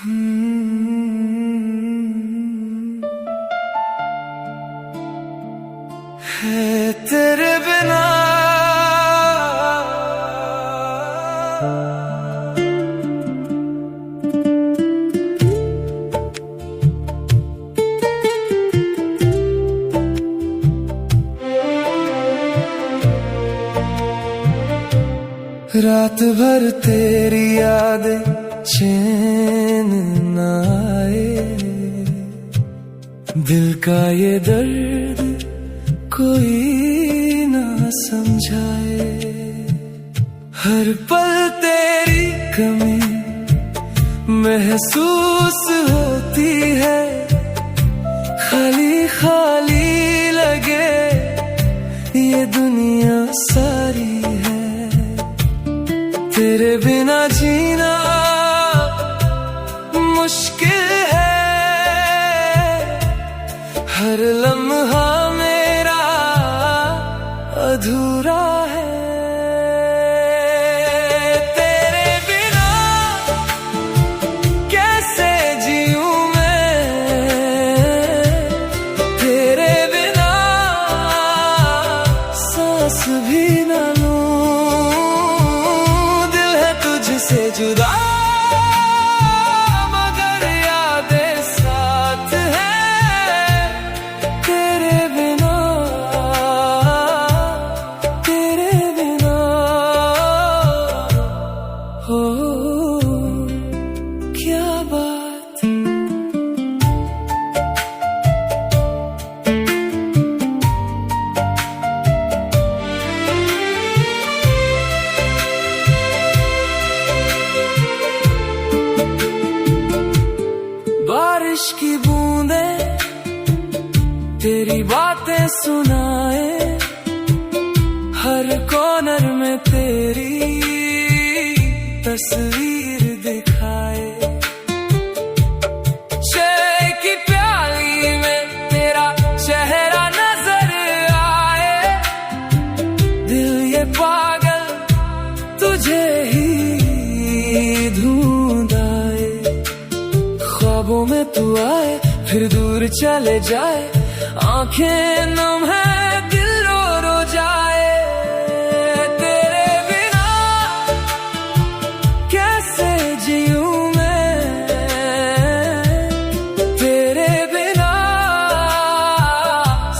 है तेरे बिना रात भर तेरी यादें चैन न आए, दिल का ये दर्द कोई ना समझाए। हर पल तेरी कमी महसूस होती है, खाली खाली लगे ये दुनिया सारी है। तेरे बिना जीना मुश्किल है, हर लम्हा मेरा अधूरा है। तेरे बिना कैसे जीऊं मैं, तेरे बिना सांस भी न लूं। से जुदा मगर यादें साथ हैं, तेरे बिना हो क्या बात। बारिश की बूंदें तेरी बातें सुनाए, हर कॉर्नर में तेरी तस्वीर दिखाए। चाय की प्याली में तेरा चेहरा नजर आए, दिल ये पागल तुझे ही ढूंढ आए। ख्वाबों में तू आए फिर दूर चले जाए, आंखें नम है दिल रो रो जाए। तेरे बिना कैसे जीऊं मैं, तेरे बिना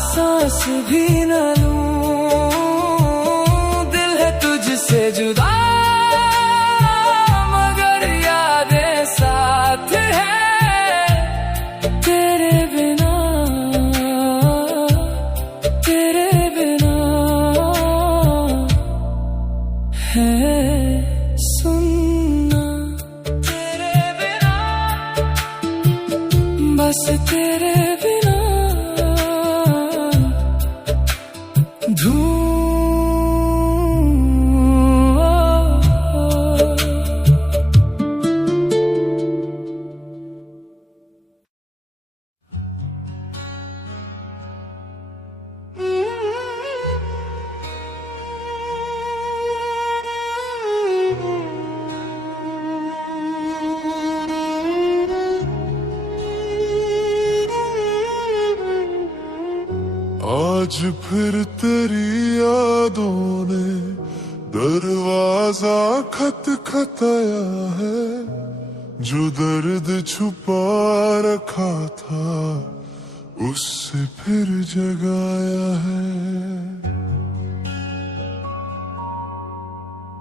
सांस भी न लूं। दिल है तुझसे जुदा मगर यादें साथ है, तेरे बिना है सुनना। तेरे बिना बस तेरे बिना आज फिर तेरी यादों ने दरवाजा खटखटाया है, जो दर्द छुपा रखा था उससे फिर जगाया है।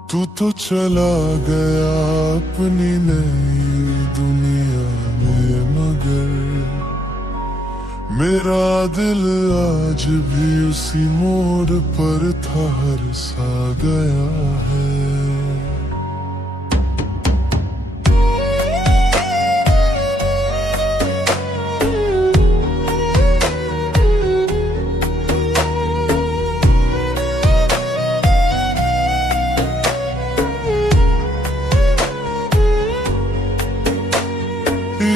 तू तो चला गया अपनी नई दुनिया में, मगर मेरा दिल आज भी उसी मोड़ पर ठहर सा गया है।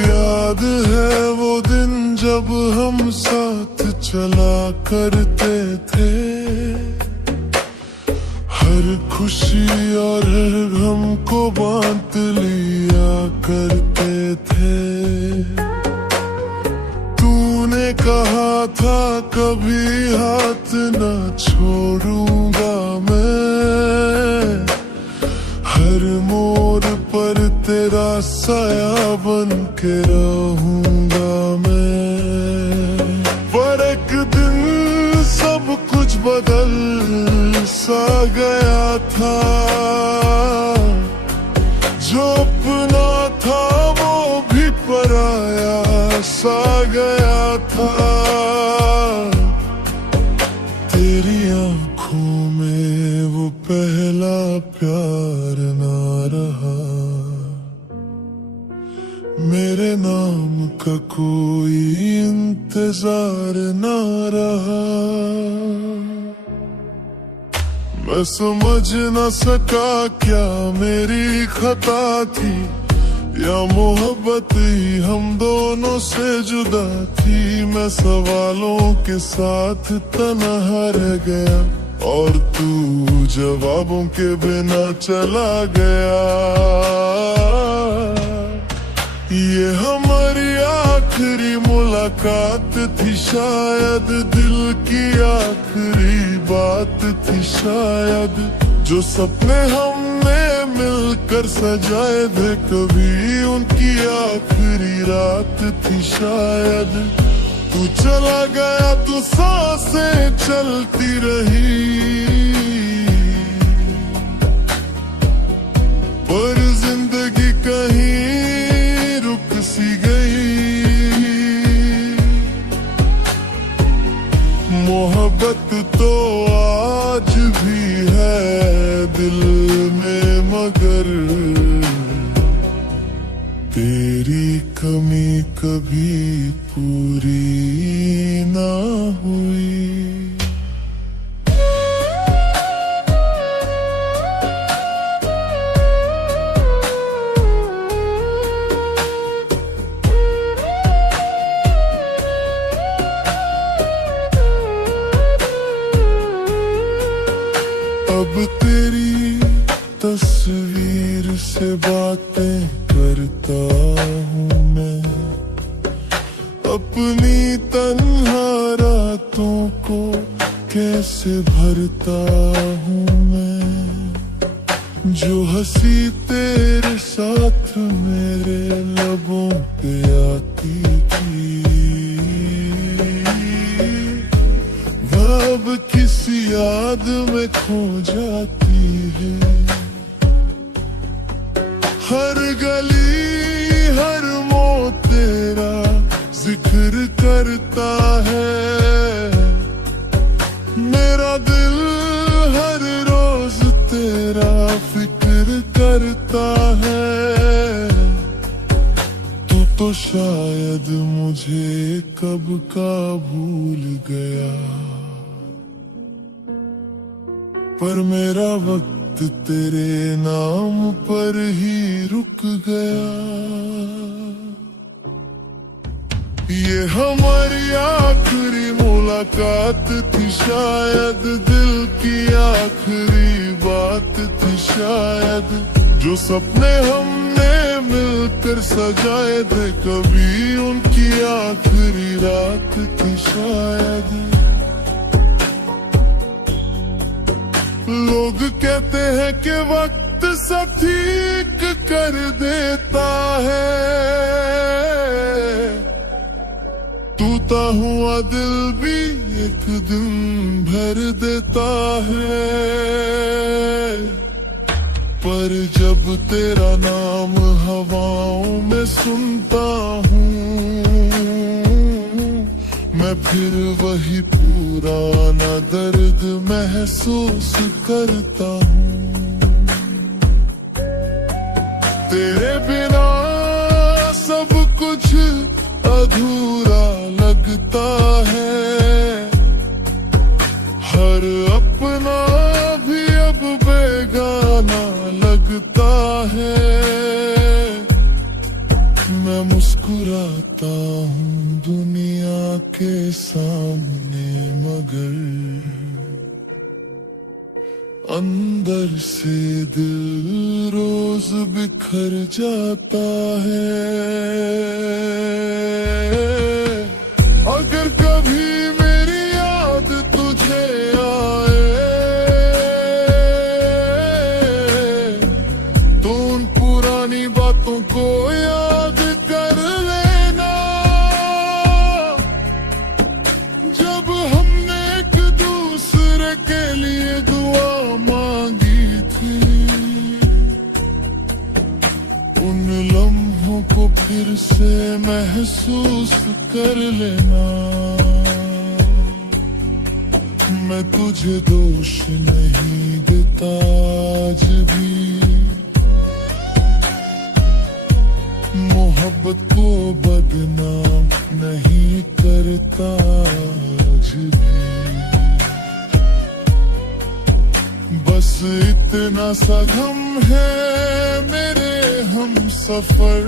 याद है वो दिन जब हम साथ चला करते थे, हर खुशी और हर गम को बांट लिया करते थे। तूने कहा था कभी हाथ न छोड़ूंगा मैं, हर मोड़ पर तेरा साया बन के रहूंगा मैं। पर एक दिन सब कुछ बदल सा गया था, जो अपना था वो भी पराया सा गया था। तेरी आंखों में वो पहला प्यार ना रहा, मेरे नाम का कोई इंतजार ना रहा। मैं समझ न सका क्या मेरी खता थी, या मोहब्बत ही हम दोनों से जुदा थी। मैं सवालों के साथ तन्हा रह गया, और तू जवाबों के बिना चला गया। ये हमारी आखिरी मुलाकात थी, शायद दिल की आखिरी बात थी शायद। जो सपने हमने मिलकर सजाए थे, कभी उनकी आखिरी रात थी शायद। तू चला गया तो सांसें चलती रही, पर जिंदगी कहीं रुक सी गई। मोहब्बत तो आज भी है दिल में, मगर तेरी कमी कभी पूरी ना हुई। अब तेरी तस्वीर से बातें करता हूँ मैं, अपनी तन्हा रातों को कैसे भरता हूँ मैं। जो हंसी तेरे साथ मेरे लबों पे आती थी, अब किसी याद में खो जाती है। हर गली हर मोड़ तेरा जिक्र करता है, मेरा दिल हर रोज तेरा फिक्र करता है। तू तो शायद मुझे कब का भूल गया, पर मेरा वक्त तेरे नाम पर ही रुक गया। ये हमारी आखिरी मुलाकात थी, शायद दिल की आखिरी बात थी शायद। जो सपने हमने मिलकर सजाए थे, कभी उनकी आखिरी रात थी शायद। लोग कहते हैं कि वक्त सब ठीक कर देता है, टूटा हुआ दिल भी एक दिन भर देता है। पर जब तेरा नाम हवाओं में सुनता हूँ, मैं फिर वही पुराना दर्द महसूस करता हूँ। तेरे बिना सब कुछ अधूरा लगता है, हर अपना भी अब बेगाना लगता है। मैं मुस्कुराता हूँ दुनिया के सामने, मगर अंदर से दिल रोज बिखर जाता है। अगर कभी मेरी याद तुझे आए तो उन पुरानी बातों को याद कर लेना, जब हमने एक दूसरे के लिए दुआ मांगी थी। उन लम्हों को फिर से महसूस कर लेना। मैं तुझे दोष नहीं देता आज भी, मोहब्बत को बदनाम नहीं करता आज भी। बस इतना सा गम है मेरे हम सफर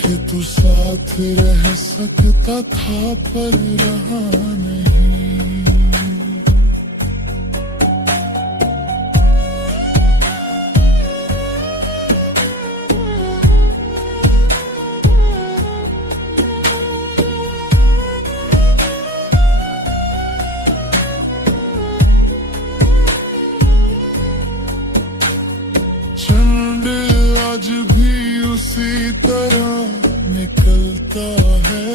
कि तू साथ रह सकता था पर रहा नहीं। चंद आज भी उसी तरह निकलता है,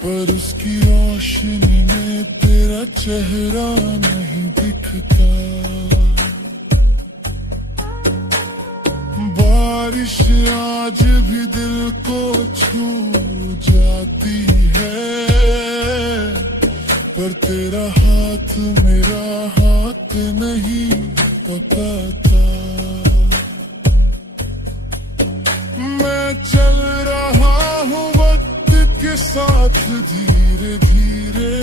पर उसकी रोशनी में तेरा चेहरा नहीं दिखता। बारिश आज भी दिल को छू जाती है, पर तेरा हाथ मेरा हाथ नहीं पकड़ता। मैं चल रहा हूँ वक्त के साथ धीरे धीरे,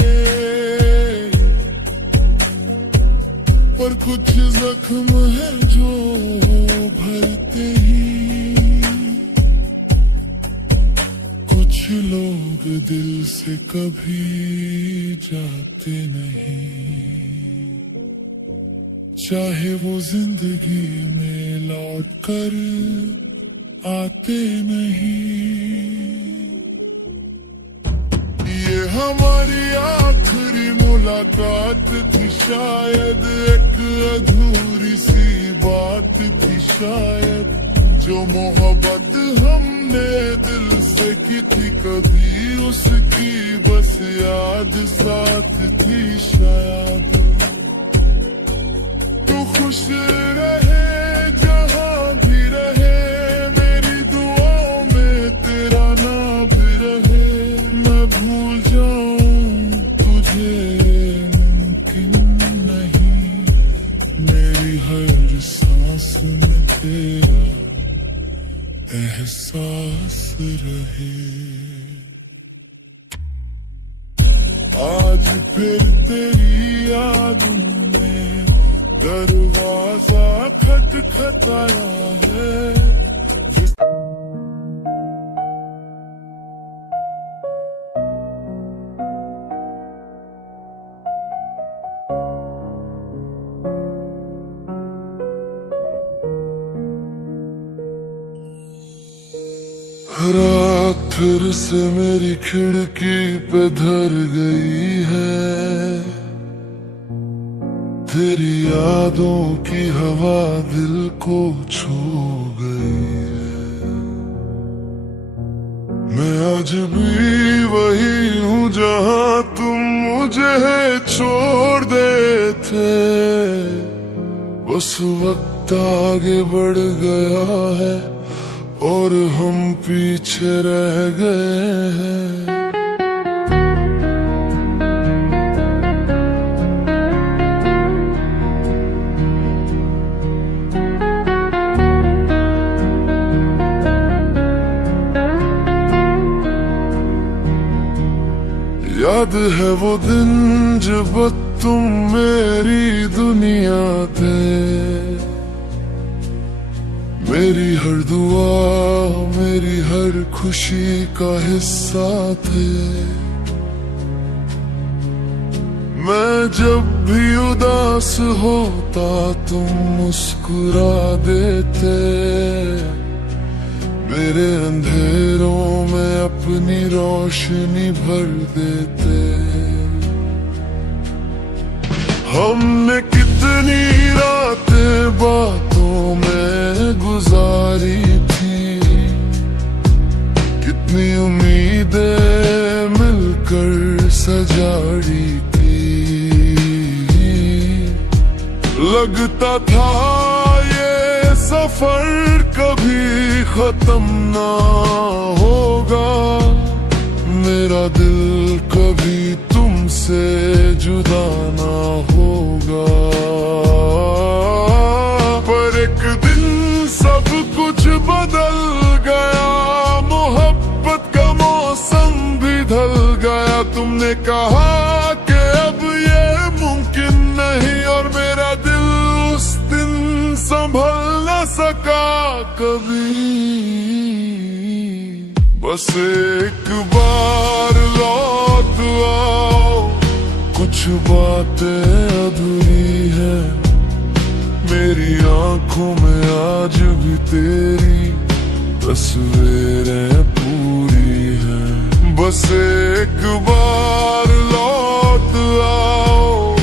पर कुछ जख्म है जो भरते ही। कुछ लोग दिल से कभी जाते नहीं, चाहे वो जिंदगी में लौट कर आते नहीं। ये हमारी आखिरी मुलाकात थी, शायद एक अधूरी सी बात थी शायद, जो मोहब्बत हमने दिल से की थी कभी उसकी बस याद साथ थी शायद। तू खुश रहे जहाँ भी रहे, मेरी दुआओं में तेरा नाम भी रहे। मैं भूल जाऊं तुझे मुमकिन नहीं, मेरी हर सांस में तेरा एहसास रहे। आज फिर तेरी यादों में दरवाजा खटखटाया है। रात फिर से मेरी खिड़की पे धर गई है, तेरी यादों की हवा दिल को छू गई है। मैं आज भी वही हूँ जहाँ तुम मुझे छोड़ गए थे, बस वक्त आगे बढ़ गया है और हम पीछे रह गए हैं। याद है वो दिन जब तुम मेरी दुनिया थे, मेरी हर दुआ मेरी हर खुशी का हिस्सा थे। जब भी उदास होता तुम मुस्कुरा देते, मेरे अंधेरों में अपनी रोशनी भर देते। हमने कितनी रातें बातों में गुजारी थी, कितनी उम्मीदें मिलकर सजाड़ी थी। लगता था ये सफर कभी खत्म ना होगा, मेरा दिल कभी तुमसे जुदा ना होगा। पर एक दिन सब कुछ बदल गया, मोहब्बत का मौसम भी ढल गया। तुमने कहा कि अब ये मुमकिन नहीं, और मेरा दिल उस दिन संभल न सका कभी। बस एक बार लौट आओ, कुछ बातें अधूरी है, मेरी आंखों में आज भी तेरी तस्वीरें पूरी हैं। बस एक बार लौट आओ,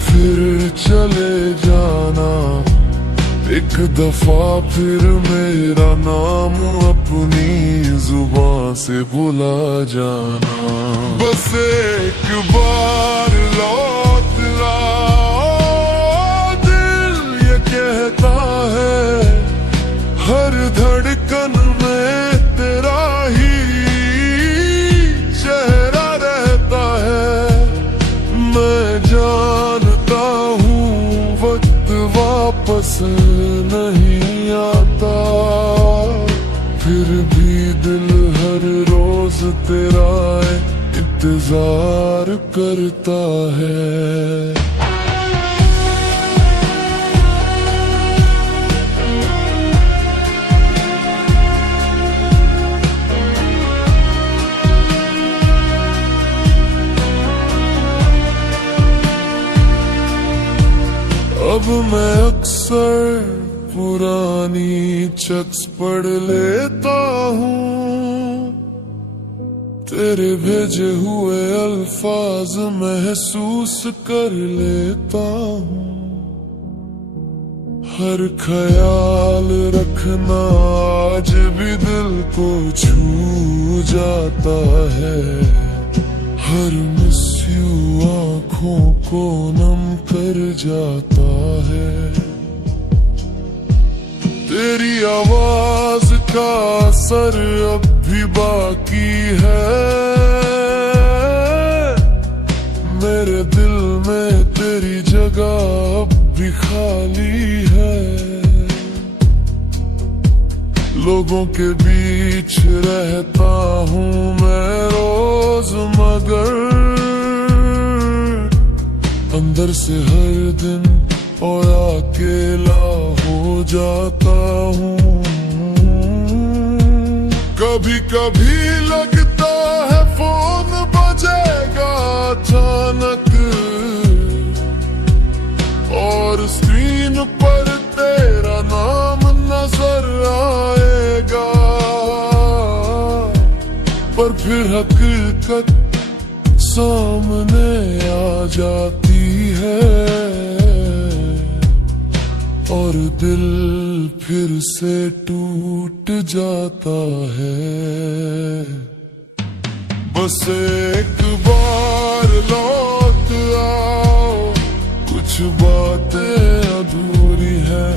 फिर चले जाना, एक दफा फिर मेरा नाम अपनी जुबान से भुला जाना। बस एक बार लौट आओ, दिल ये कहता है हर धड़कन में तेरा ही चेहरा रहता है। मैं जानता हूँ वक्त वापस नहीं आता, फिर भी दिल हर रोज तेरा इंतजार करता है। अब मैं अक्सर पुरानी चक्स पढ़ लेता हूँ, तेरे भेजे हुए अल्फाज महसूस कर लेता हूँ। हर ख्याल रखना आज भी दिल को छू जाता है, हर मिस यू आँखों को नम कर जाता है। तेरी आवाज का असर अब भी बाकी है, मेरे दिल में तेरी जगह अब भी खाली है। लोगों के बीच रहता हूँ मैं रोज, मगर अंदर से हर दिन और अकेला हो जाता हूँ। कभी कभी लगता है फोन बजेगा अचानक, और स्क्रीन पर तेरा नाम नजर आएगा, पर फिर हकीकत सामने आ जाती है, और दिल फिर से टूट जाता है। बस एक बार लौट आओ, कुछ बातें अधूरी हैं,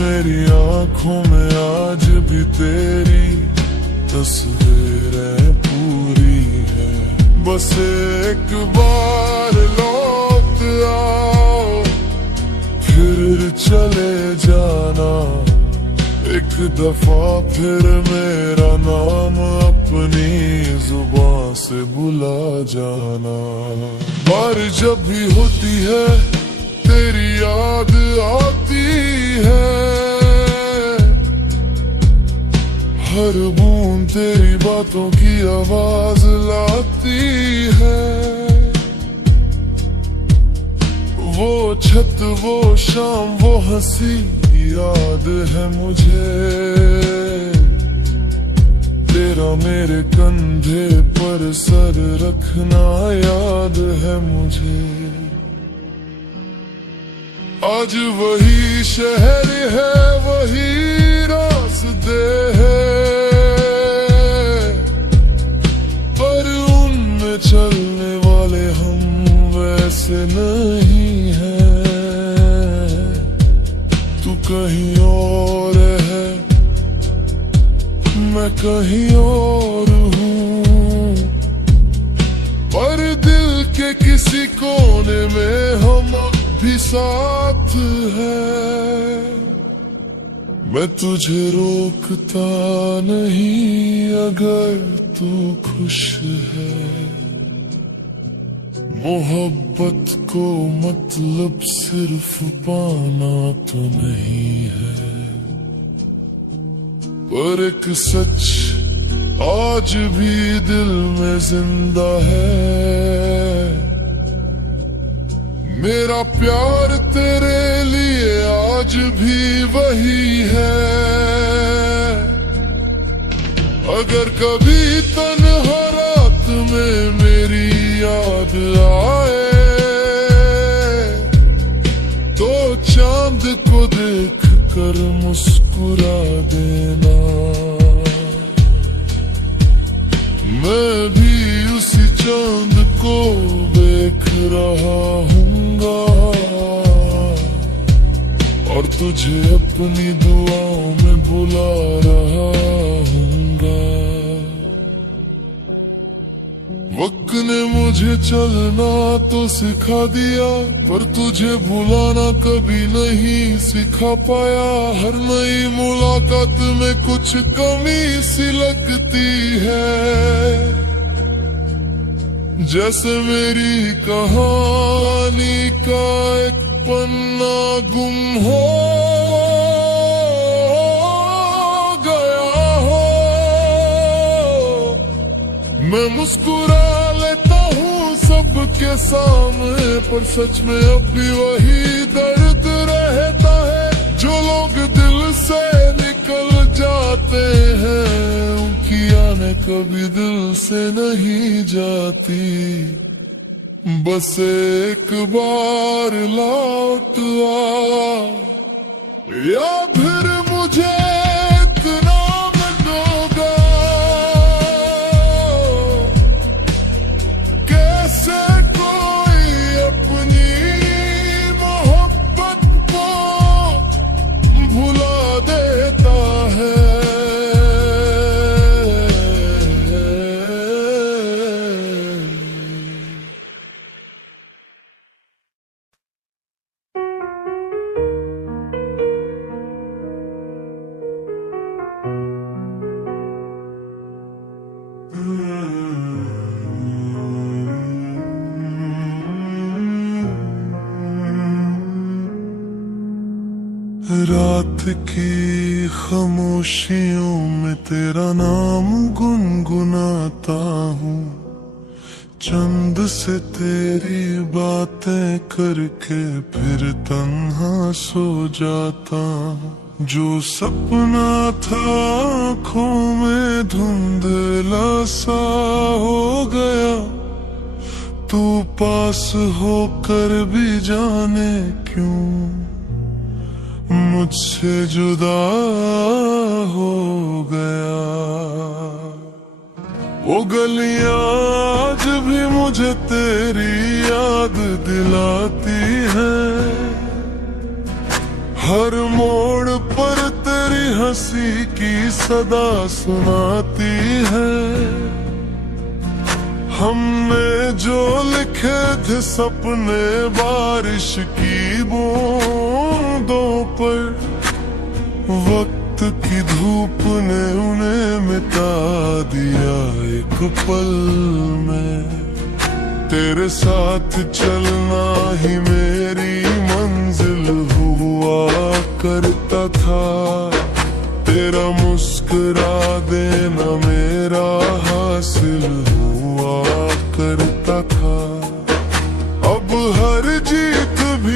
मेरी आंखों में आज भी तेरी तस्वीरें पूरी है। बस एक बार लौट आओ, फिर चले जाना, एक दफा फिर मेरा नाम अपनी जुबान से भुला जाना। बारिश जब भी होती है तेरी याद आती है, हर बूंद तेरी बातों की आवाज लाती है। वो छत वो शाम वो हंसी याद है मुझे, तेरा मेरे कंधे पर सर रखना याद है मुझे। आज वही शहर है वही रास्ते हैं, पर उनमें चलने वाले हम वैसे नहीं हैं। तू कहीं और है मैं कहीं और हूँ, पर दिल के किसी कोने में हम भी साथ है। मैं तुझे रोकता नहीं अगर तू खुश है, मोहब्बत को मतलब सिर्फ पाना तो नहीं है। पर एक सच आज भी दिल में जिंदा है, मेरा प्यार तेरे लिए आज भी वही है। अगर कभी तन्हा रात में मेरी याद आए, तो चांद को देख कर मुस्कुरा देना। मैं भी उसी चांद को देख रहा हूँगा, और तुझे अपनी दुआओं में बुला रहा हूँगा। वक्त ने मुझे चलना तो सिखा दिया, पर तुझे भुलाना कभी नहीं सिखा पाया। हर नई मुलाकात में कुछ कमी सी लगती है, जैसे मेरी कहानी का एक पन्ना गुम हो गया हो। मैं मुस्कुरा लेता हूँ सबके सामने, पर सच में अब भी वही दर्द रहता है। जो लोग दिल से निकल जाते हैं, उनकी आने कभी दिल से नहीं जाती। बस एक बार लौट आ, या फिर मुझे इतना मिलोगा। कैसे कोई अपनी मोहब्बत को भुला देता है। रात की खामोशियों में तेरा नाम गुनगुनाता हूँ, चंद से तेरी बातें करके फिर तन्हा सो जाता हूँ। जो सपना था आँखों में धुंधला सा हो गया, तू पास होकर भी जाने क्यों मुझसे जुदा हो गया। वो गलियां आज भी मुझे तेरी याद दिलाती है, हर मोड़ पर तेरी हंसी की सदा सुनाती है। हमने जो लिखे थे सपने बारिश की बूंदों पर, वक्त की धूप ने उन्हें मिटा दिया एक पल में। तेरे साथ चलना ही मेरी मंजिल हुआ करता था, तेरा मुस्कुरा देना मेरा हासिल हुआ करता था। अब हर जीत भी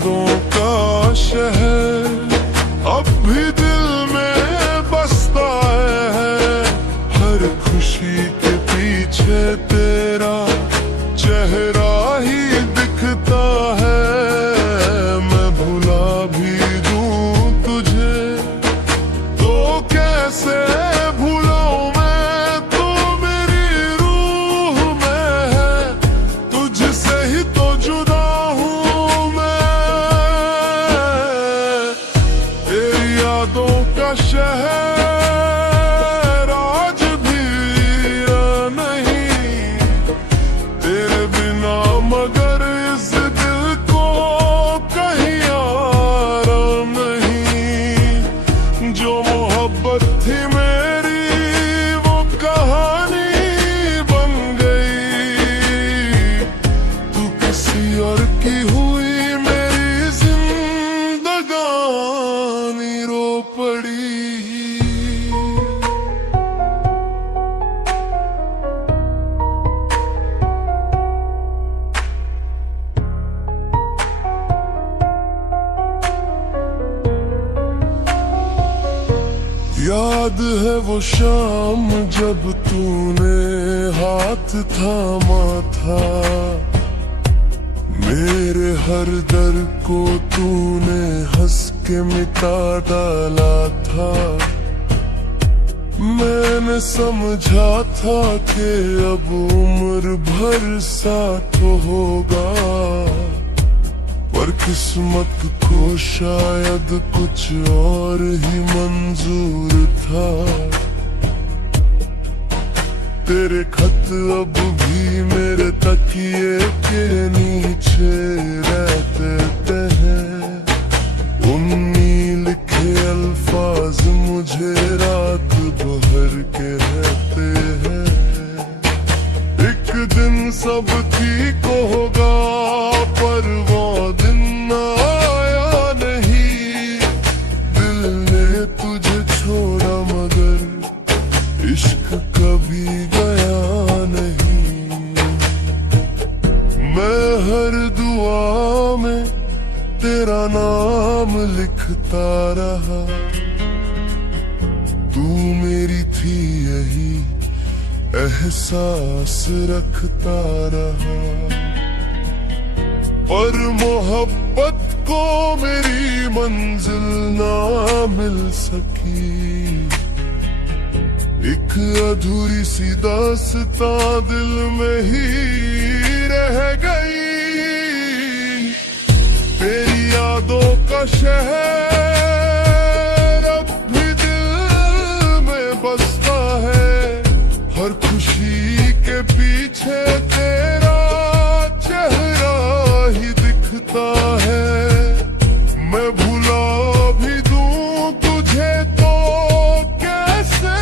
यादों का शहर अब भी दिल में बसता है। हर खुशी के पीछे तेरा चेहरा ही दिखता है। मैं भुला भी दूं तुझे तो कैसे भूलूं मैं, तो मेरी रूह में है, तुझसे ही तो जुदा हूँ मैं। तेरी यादों का शहर आज भी नहीं, तेरे बिना मगर इस दिल को कहीं आराम नहीं। जो मोहब्बत थी मेरी वो कहानी बन गई, तू किसी और की हुई मेरी जिंदगानी रो पड़ी। याद है वो शाम जब तूने हाथ थामा था, मेरे हर दर्द को तूने हंस के मिटा डाला था। मैंने समझा था कि अब उम्र भर साथ होगा, पर किस्मत को शायद कुछ और ही मंजूर था। तेरे खत अब भी मेरे तकिए के नीचे रहते हैं, उन्हीं लिखे अल्फाज मुझे रात भर के रहते हैं। एक दिन सब ठीक होगा पर वो दिन आया नहीं। दिल ने तुझे छोड़ा मगर इश्क कभी गया नहीं। मैं हर दुआ में तेरा नाम लिखता रहा, तू मेरी थी यही एहसास रखता रहा। पर मोहब्बत को मेरी मंजिल ना मिल सकी, एक अधूरी सी दास्तां दिल में ही रह गई। तेरी यादों का शहर अब भी दिल में बसता है। हर खुशी के पीछे तेरा चेहरा ही दिखता है। मैं भुला भी दूं तुझे तो कैसे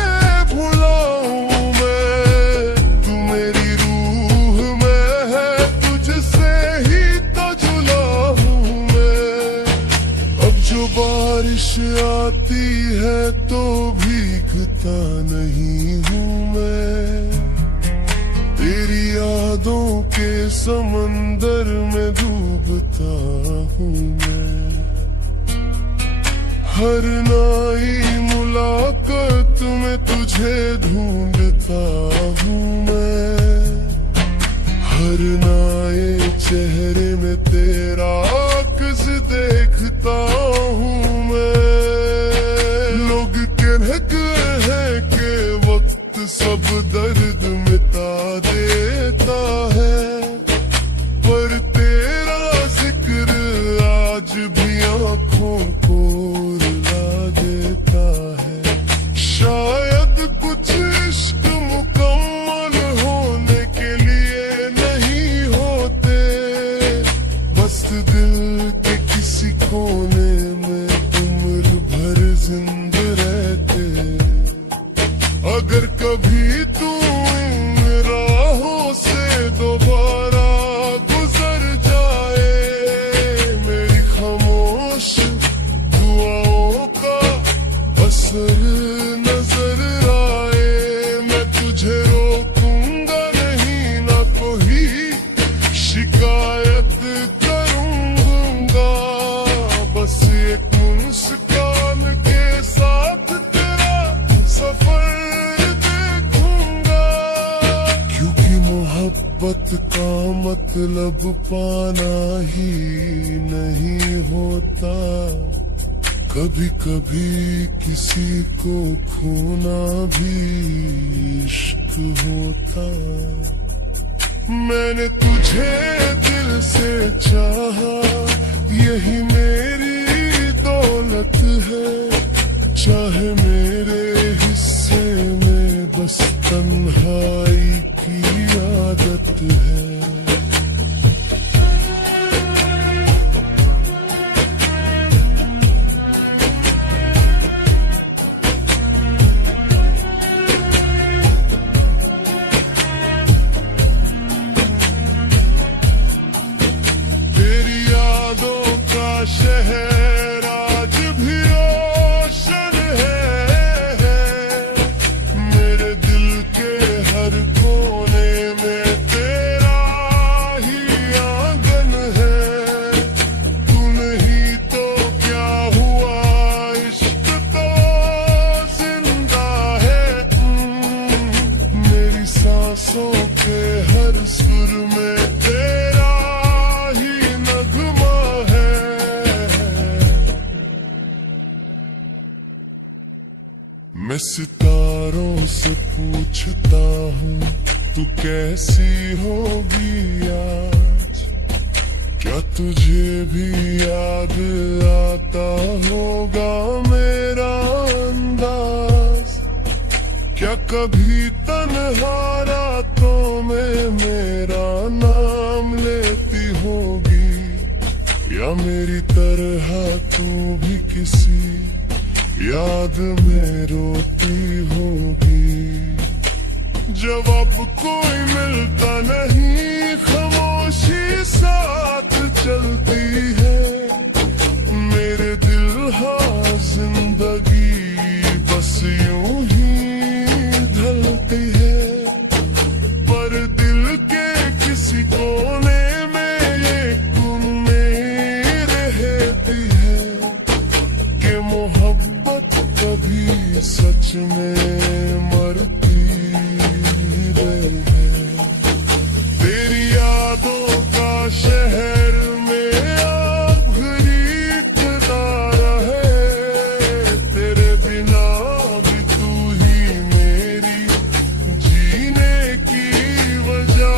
भुलाऊं मैं, तू मेरी रूह में है, तुझसे ही तो जुड़ा हूँ मैं। अब जो बारिश आती है तो भीगता नहीं हूँ मैं, तेरी यादों के समंदर में डूबता हूँ मैं। हर नई मुलाकात में तुझे ढूंढता हूँ मैं, हर नए चेहरे में तेरा अक्स देखता हूँ मैं। लोग कहते हैं कि वक्त सब दर्द मिटा देता है, पर तेरा जिक्र आज भी आंखों को रुला देता है। शायद कुछ इश्क मुकम्मल होने के लिए नहीं होते, बस दिल के किसी कोने में उम्र भर जिंदा रहते। अगर कभी तू राहों से दोबारा गुजर जाए, मेरी खामोश दुआओं का असर नजर आए, मैं तुझे रोकूंगा नहीं, ना कोई शिकायत करूंगा। तब पाना ही नहीं होता। कभी कभी किसी को खोना भी इश्क होता। मैंने तुझे दिल से चाहा, यही मेरी दौलत है। चाहे मेरे हिस्से में बस तन्हाई की आदत है। शहर आज भी ओशन है। मेरे दिल के हर कोने में तेरा ही आंगन है। तू नहीं तो क्या हुआ, इश्क तो जिंदा है। मेरी सांसों के हर सुर में तेरा मैं सितारों से पूछता हूँ, तू कैसी होगी आज। क्या तुझे भी याद आता होगा मेरा अंदाज। क्या कभी तन्हा रातों में मेरा नाम लेती होगी, या मेरी तरह तू भी किसी याद में रोती होगी। जवाब कोई मिलता नहीं, खामोशी साथ चलती है। मेरे दिल हाँ जिंदगी बस यूं ही ढलती है। पर दिल के किसी कोने में ये उम्मीद रहती है कि मोहब्बत कभी सच में मरती रहे। तेरी यादों का शहर में आखिरी इक़्तिदार है। तेरे बिना भी तू ही मेरी जीने की वजह।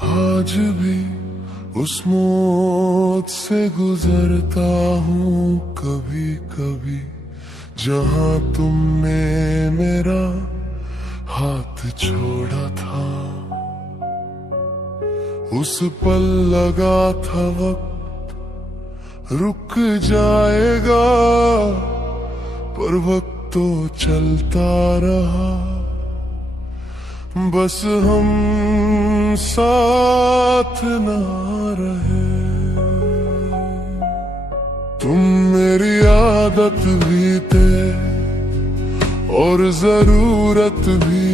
आज भी उस मौत से गुजरता हूँ कभी कभी, जहाँ तुमने मेरा हाथ छोड़ा था। उस पल लगा था वक्त रुक जाएगा, पर वक्त तो चलता रहा। बस हम साथ ना रहे। तुम मेरी आदत भी थे और जरूरत भी,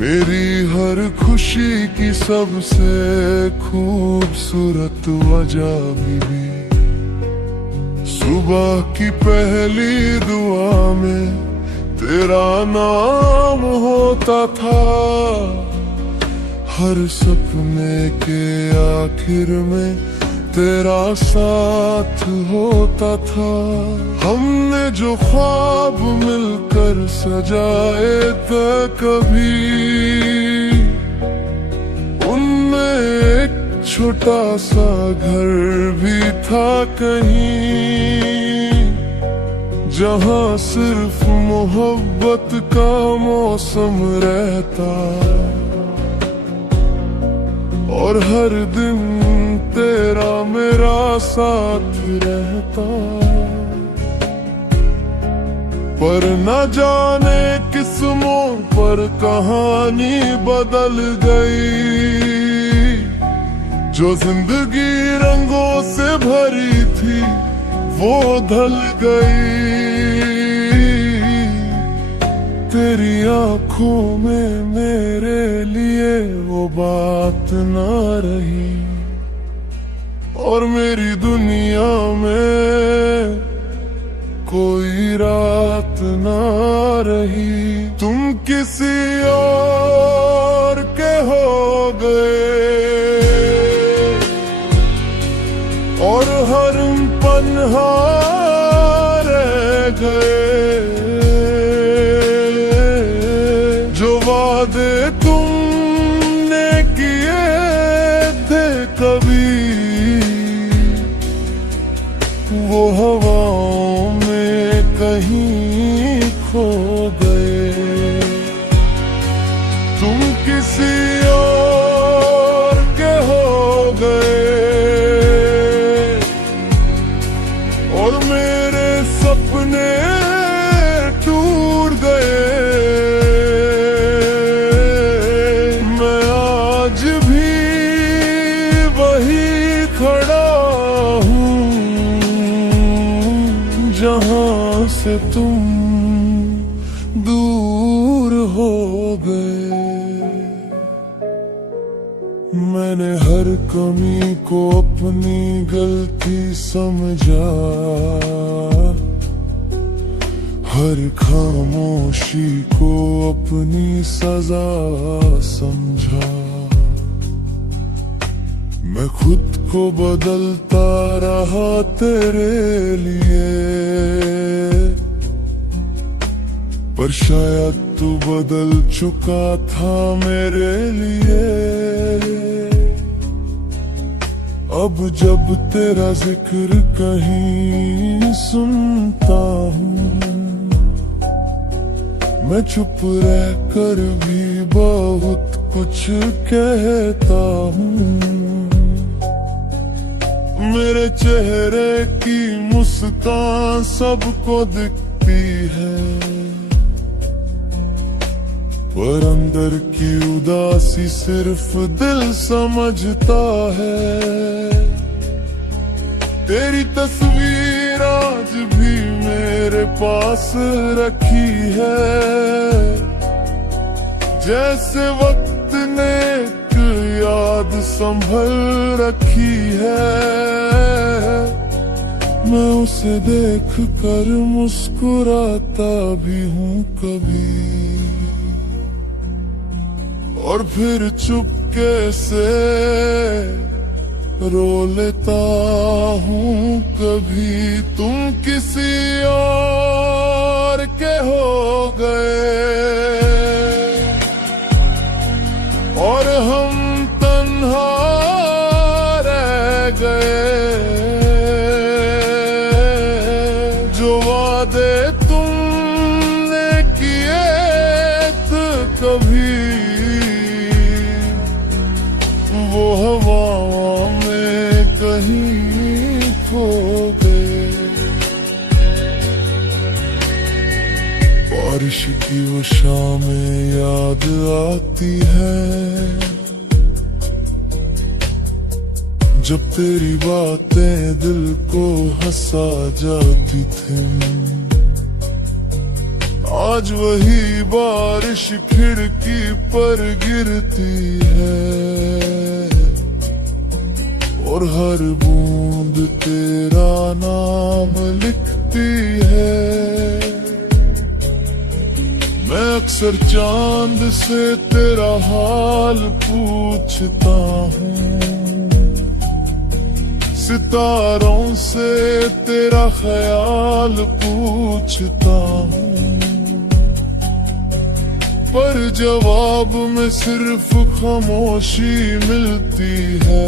मेरी हर खुशी की सबसे खूबसूरत वजह भी। सुबह की पहली दुआ में तेरा नाम होता था। हर सपने के आखिर में तेरा साथ होता था। हमने जो ख्वाब मिलकर सजाए थे कभी, उनमें एक छोटा सा घर भी था कहीं, जहाँ सिर्फ मोहब्बत का मौसम रहता। और हर दिन तेरा मेरा साथ रहता। पर न जाने किस मोड़ पर कहानी बदल गई। जो जिंदगी रंगों से भरी थी वो ढल गई। तेरी आंखों में मेरे लिए वो बात ना रही, और मेरी दुनिया में कोई रात ना रही। तुम किसी और के हो गए और हर पन्हा रह गए। जो वादे तुमने किए थे कभी, वो हवाओं में कहीं खो गए। तुम किसी और के हो गए और मेरे सपने टूट गए। मैं आज भी वही खड़ा हूँ जहाँ से तुम दूर हो गए। मैंने हर कमी को अपनी गलती समझा, हर खामोशी को अपनी सजा समझा। मैं खुद को बदलता रहा तेरे लिए, पर शायद तू बदल चुका था मेरे लिए। अब जब तेरा जिक्र कहीं सुनता हूँ, मैं चुप रह कर भी बहुत कुछ कहता हूँ। मेरे चेहरे की मुस्कान सबको दिखती है, पर अंदर की उदासी सिर्फ दिल समझता है। तेरी तस्वीर आज भी मेरे पास रखी है, जैसे वक्त ने एक याद संभल रखी है। मैं उसे देख कर मुस्कुराता भी हूँ कभी, और फिर चुपके से रो लेता हूँ कभी। तुम किसी और के हो गए और हम तन्हा रह गए। जो वादे तुमने किए थे कभी, वो हवाओं में कहीं खो गए। बारिश की वो शामें याद आती है, जब तेरी बातें दिल को हंसा जाती थी। आज वही बारिश खिड़की पर गिरती है, और हर बूंद तेरा नाम लिखती है। मैं अक्सर चांद से तेरा हाल पूछता हूँ, सितारों से तेरा ख्याल पूछता हूँ, पर जवाब में सिर्फ खामोशी मिलती है।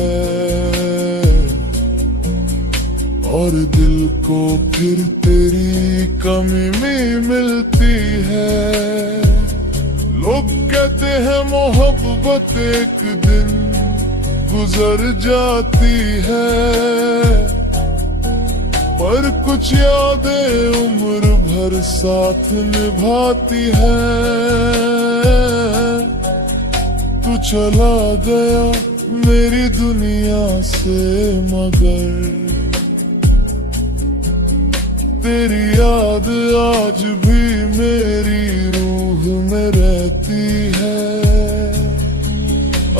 और दिल को फिर तेरी कमी में मिलती है। लोग कहते हैं मोहब्बत एक दिन गुजर जाती है, पर कुछ यादें उम्र भर साथ निभाती है। तू चला गया मेरी दुनिया से, मगर तेरी याद आज भी मेरी रूह में रहती है।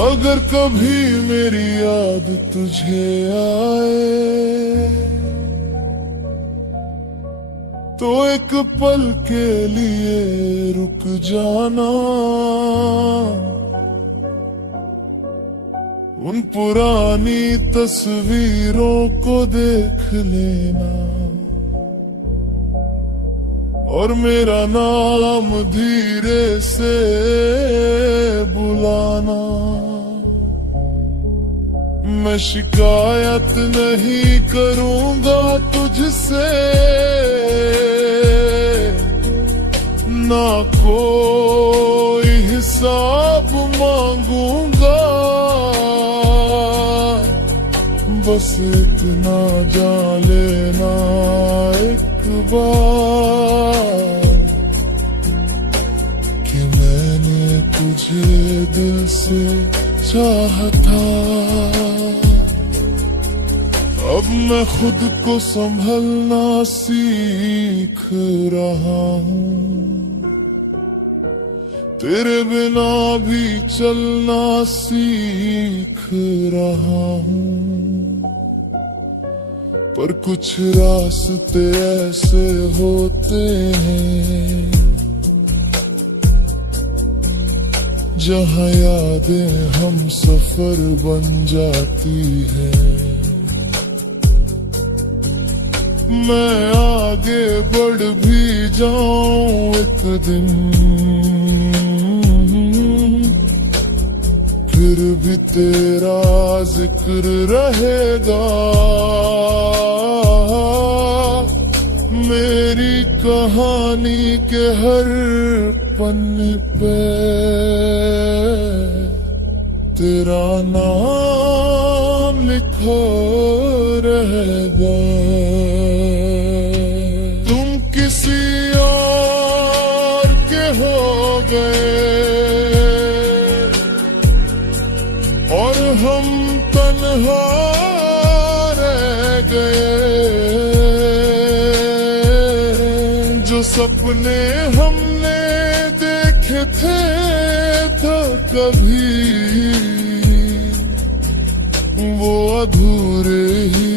अगर कभी मेरी याद तुझे आए तो एक पल के लिए रुक जाना, उन पुरानी तस्वीरों को देख लेना और मेरा नाम धीरे से बुलाना। मैं शिकायत नहीं करूंगा तुझसे, ना कोई हिसाब मांगूंगा, बस इतना जान लेना एक बार कि मैंने तुझे दिल से चाहा था। अब मैं खुद को संभलना सीख रहा हूँ, तेरे बिना भी चलना सीख रहा हूँ। पर कुछ रास्ते ऐसे होते हैं जहाँ यादें हम सफर बन जाती है। मैं आगे बढ़ भी जाऊं एक दिन, फिर भी तेरा जिक्र रहेगा। मेरी कहानी के हर पन्ने पे तेरा नाम लिखा रहेगा। तुम किसी और के हो गए और हम तन्हा रह गए। जो सपने हमने देखे थे तो कभी वो अधूरे ही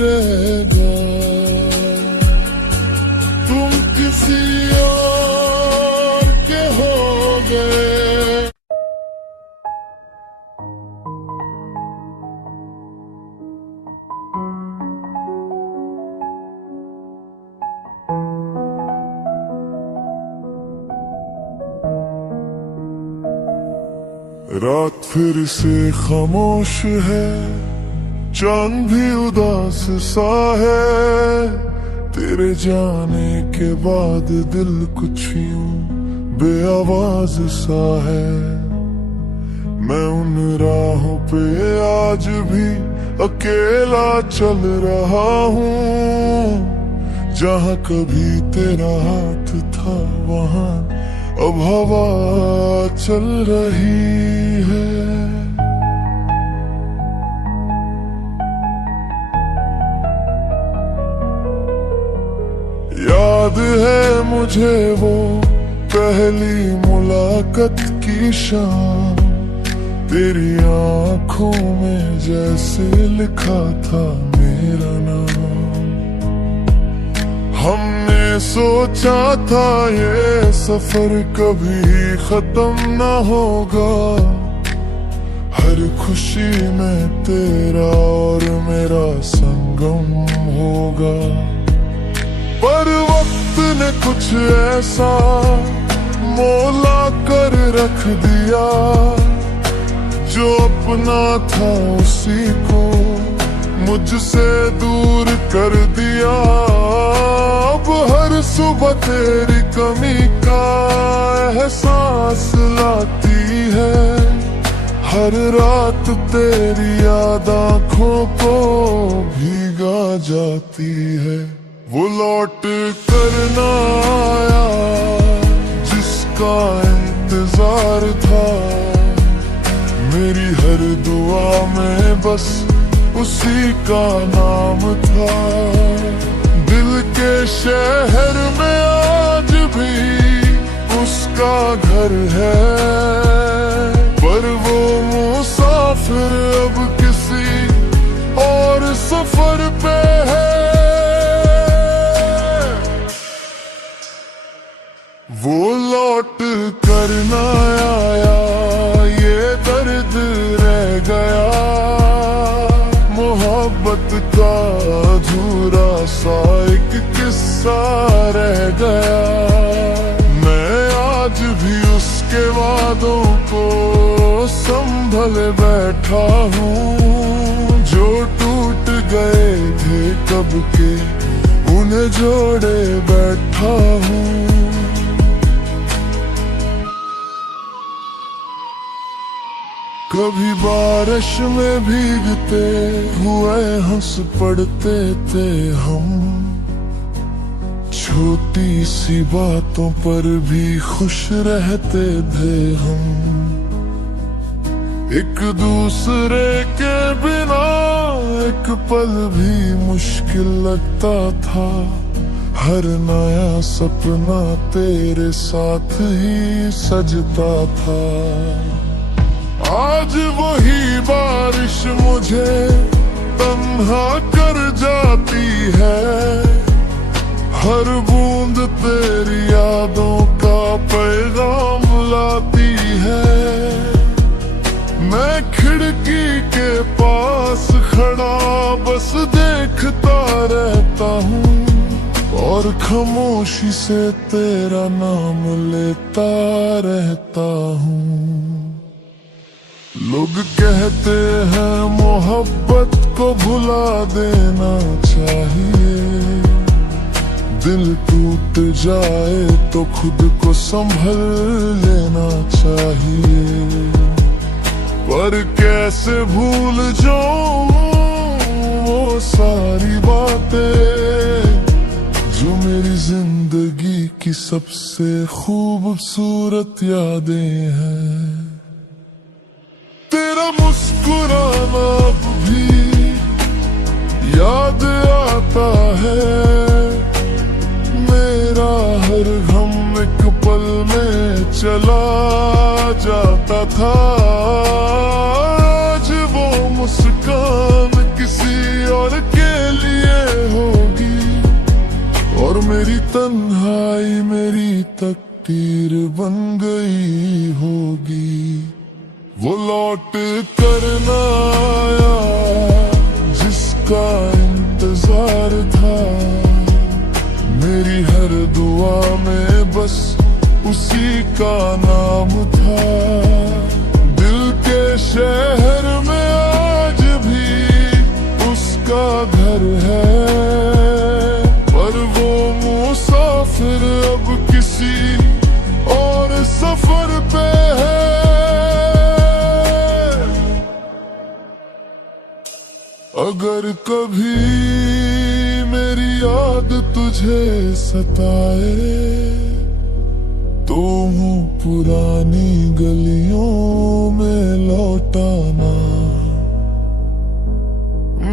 रह गए। तुम किसी और के हो गए। रात फिर से खामोश है, चांद भी उदास सा है। तेरे जाने के बाद दिल कुछ यूं बेआवाज सा है। मैं उन राहों पे आज भी अकेला चल रहा हूँ, जहाँ कभी तेरा हाथ था वहाँ अब हवा चल रही है। याद है मुझे वो पहली मुलाकात की शाम, तेरी आंखों में जैसे लिखा था मेरा नाम। हमने सोचा था ये सफर कभी खत्म ना होगा, हर खुशी में तेरा और मेरा संगम होगा। पर वक्त ने कुछ ऐसा मोला कर रख दिया, जो अपना था उसी को मुझसे दूर कर दिया। अब हर सुबह तेरी कमी का एहसास लाती है, हर रात तेरी याद आँखों को भीगा जाती है। वो लौट कर ना आया जिसका इंतजार था, मेरी हर दुआ में बस उसी का नाम था। दिल के शहर में आज भी उसका घर है, पर वो मुसाफिर अब किसी और सफर पे है। वो लौट कर ना आया, ये दर्द रह गया, मोहब्बत का अधूरा सा एक किस्सा रह गया। मैं आज भी उसके वादों को संभले बैठा हूँ, जो टूट गए थे कब के उन्हें जोड़े बैठा हूँ। कभी बारिश में भीगते हुए हंस पड़ते थे हम, छोटी सी बातों पर भी खुश रहते थे हम। एक दूसरे के बिना एक पल भी मुश्किल लगता था, हर नया सपना तेरे साथ ही सजता था। आज वही बारिश मुझे तन्हा कर जाती है, हर बूंद तेरी यादों का पैगाम लाती है। मैं खिड़की के पास खड़ा बस देखता रहता हूँ, और खामोशी से तेरा नाम लेता रहता हूँ। लोग कहते हैं मोहब्बत को भुला देना चाहिए, दिल टूट जाए तो खुद को संभल लेना चाहिए। पर कैसे भूल जाऊं वो सारी बातें जो मेरी जिंदगी की सबसे खूबसूरत यादें हैं। तेरा मुस्कुराना अब भी याद आता है, मेरा हर गम एक पल में चला जाता था। आज वो मुस्कान किसी और के लिए होगी, और मेरी तन्हाई मेरी तकदीर बन गई होगी। वो लौट कर ना आया जिसका इंतजार था, मेरी हर दुआ में बस उसी का नाम था। दिल के शहर में आज भी उसका घर है, पर वो मुसाफिर अब किसी और सफर पे है। अगर कभी मेरी याद तुझे सताए, तो हूँ पुरानी गलियों में लौटाना।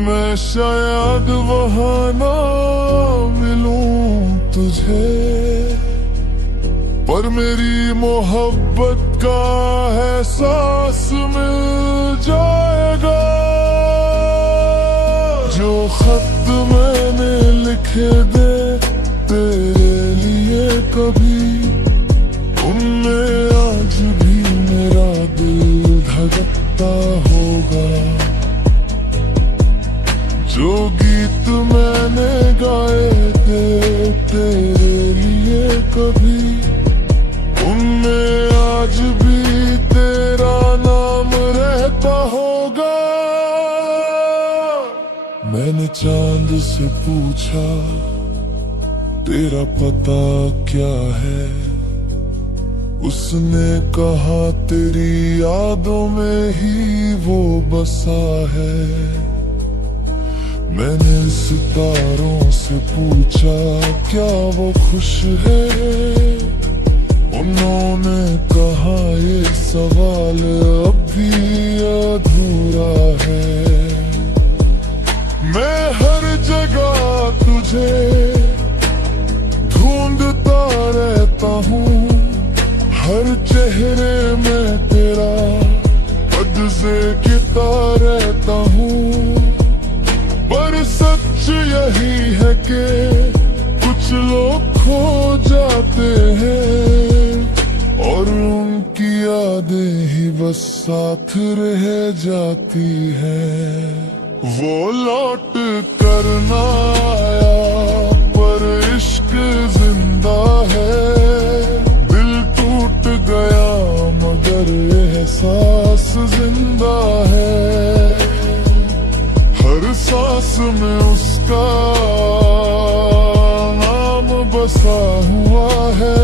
मैं शायद वहाँ ना मिलूं तुझे, पर मेरी मोहब्बत का एहसास मिल जाएगा। जो खत मैंने लिखे दे तेरे लिए कभी, उनमें आज भी मेरा दिल धड़कता होगा। जो गीत मैंने गाए थे तेरे लिए कभी, उनमें आज भी तेरा नाम रहता होगा। मैंने चांद से पूछा तेरा पता क्या है, उसने कहा तेरी यादों में ही वो बसा है। मैंने सितारों से पूछा क्या वो खुश है, उन्होंने कहा ये सवाल अब भी अधूरा है। तुझे ढूंढता रहता हूँ, हर चेहरे में तेरा पद जिक्ता रहता हूँ। पर सच यही है कि कुछ लोग खो जाते हैं और उनकी यादें ही बस साथ रह जाती है। वो लौट कर ना आया पर इश्क जिंदा है, दिल टूट गया मगर एहसास जिंदा है। हर सांस में उसका नाम बसा हुआ है,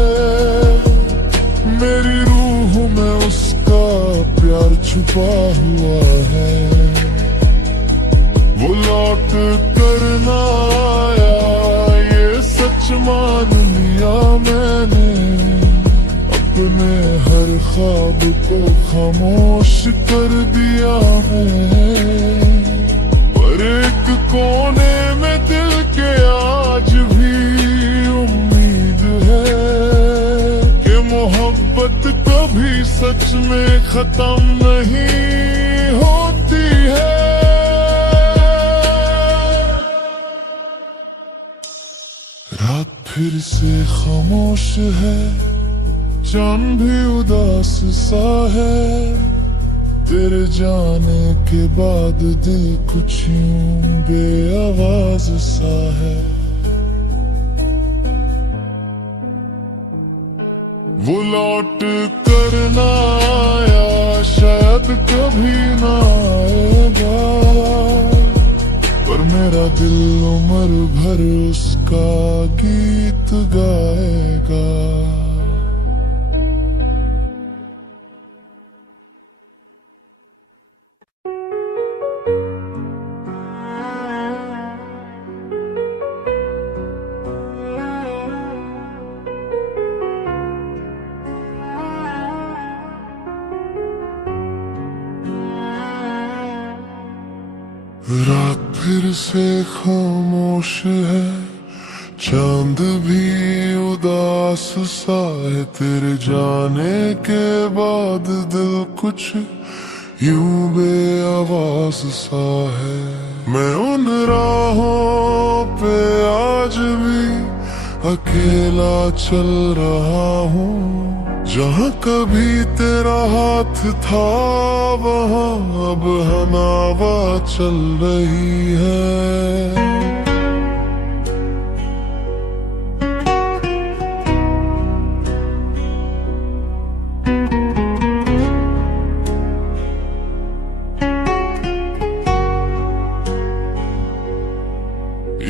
मेरी रूह में उसका प्यार छुपा हुआ है। वो लौट कर ना आया ये सच मान लिया मैंने, अपने हर ख्वाब को खामोश कर दिया मैं। पर एक कोने में दिल के आज भी उम्मीद है कि मोहब्बत कभी सच में खत्म नहीं होती है। रात फिर से खामोश है, चांद भी उदास सा है, तेरे जाने के बाद दिल कुछ यूं बेआवाज सा है। वो लौट कर ना आया शायद कभी ना आएगा, पर मेरा दिल उम्र भर उसका गीत गाएगा। रात फिर से खामोश है, चांद भी उदास सा है, तेरे जाने के बाद दिल कुछ यूं बेआवाज सा है। मैं उन राहों पे आज भी अकेला चल रहा हूँ, जहाँ कभी तेरा हाथ था वहाँ अब हनावा चल रही है।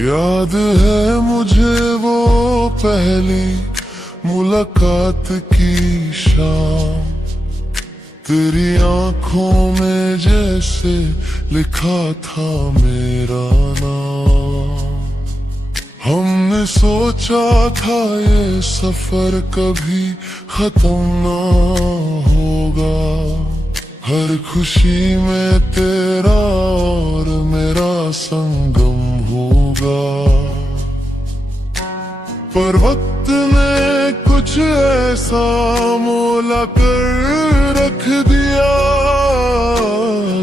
याद है मुझे वो पहली मुलाकात की शाम, तेरी आंखों में जैसे लिखा था मेरा नाम। हमने सोचा था ये सफर कभी खत्म ना होगा, हर खुशी में तेरा और मेरा संगम होगा। पर वक्त ने कुछ ऐसा मोला कर रख दिया,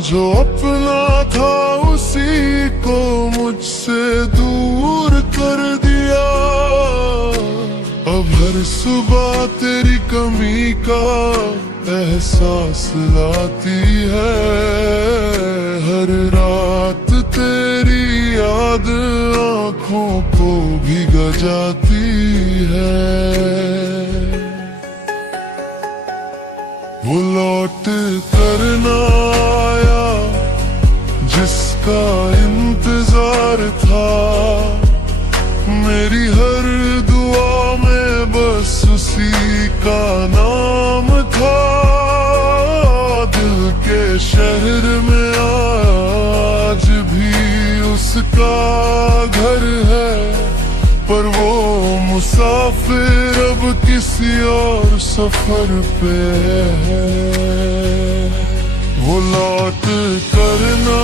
जो अपना था उसी को मुझसे दूर कर दिया। अब हर सुबह तेरी कमी का एहसास लाती है, हर रात तेरी याद आँखों को भिगा जाती है। वो लौट कर ना आया जिसका इंतजार था, मेरी हर दुआ में बस उसी का नाम था। दिल के शहर में आज भी उसका घर है, पर वो मुसाफिर अब किसी और सफर पे है। वो लौट कर ना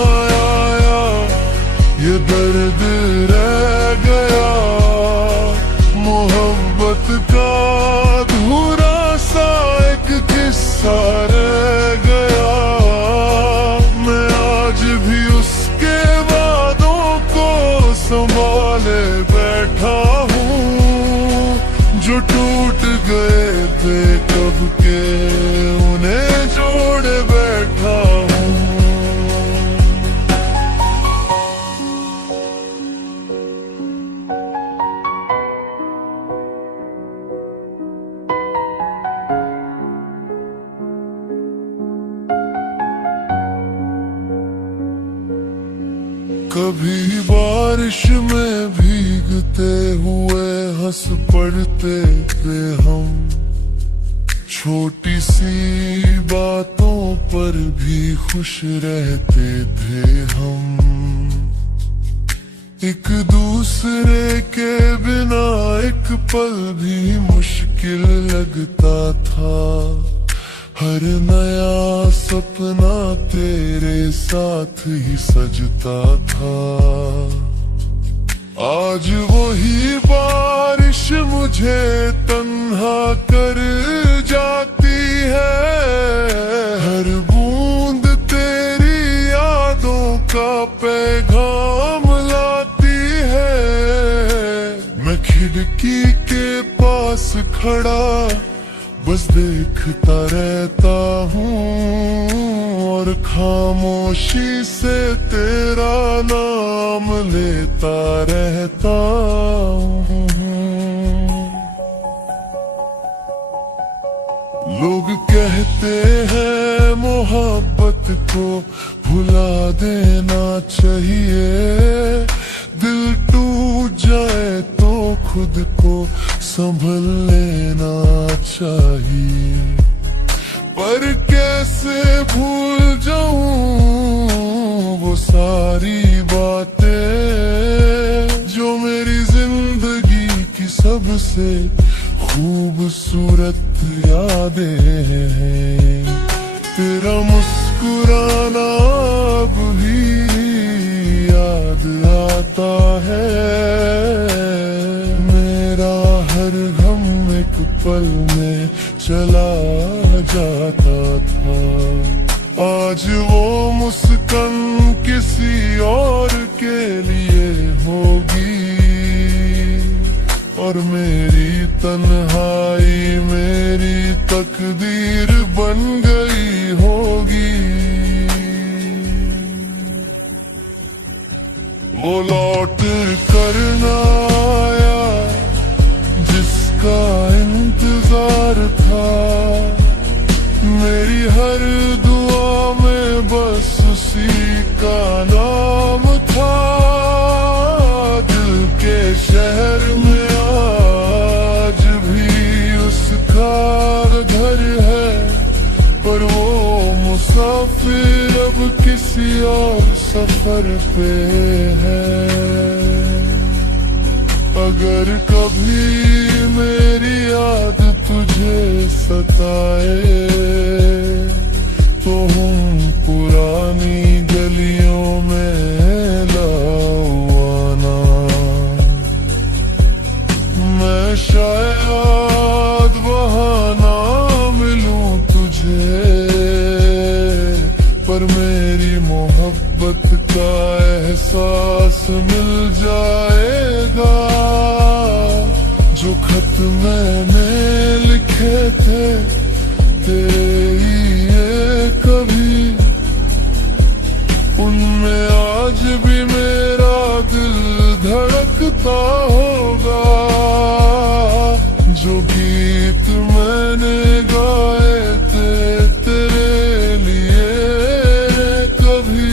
आया, ये दर्द रह गया। कभी बारिश में भीगते हुए हंस पड़ते थे हम, छोटी सी बातों पर भी खुश रहते थे हम। एक दूसरे के बिना एक पल भी मुश्किल लगता था, हर नया सपना तेरे साथ ही सजता था। आज वही बारिश मुझे तन्हा कर जाती है, हर बूंद तेरी यादों का पैगाम लाती है। मैं खिड़की के पास खड़ा बस देखता रहता हूँ और खामोशी से तेरा नाम लेता रहता हूँ। लोग कहते हैं मोहब्बत को भुला देना चाहिए, दिल टूट जाए तो खुद को संभल लेना चाहिए। पर कैसे भूल जाऊं वो सारी बातें जो मेरी जिंदगी की सबसे खूबसूरत यादें हैं। तेरा मुस्कुराना अब भी याद आता है, मेरा हर गम एक पल में चला जाता था। आज वो मुस्कान किसी और के लिए होगी और मेरी तन्हाई मेरी तकदीर बन गई होगी। वो लौट कर ना आया जिसका इंतजार था, मेरी हर दुआ में बस उसी का नाम था। दिल के शहर में आज भी उसका घर है, पर वो मुसाफिर अब किसी और सफर पे है। अगर कभी मेरी याद तुझे सताए तो हम पुरानी गलियों में लाओ आना। मैं शायद वहाँ ना मिलूं तुझे, पर मेरी मोहब्बत का एहसास मिल जाएगा। जो खत मैंने लिखे थे तेरे लिए कभी, उनमें आज भी मेरा दिल धड़कता होगा। जो गीत मैंने गाए थे तेरे लिए कभी,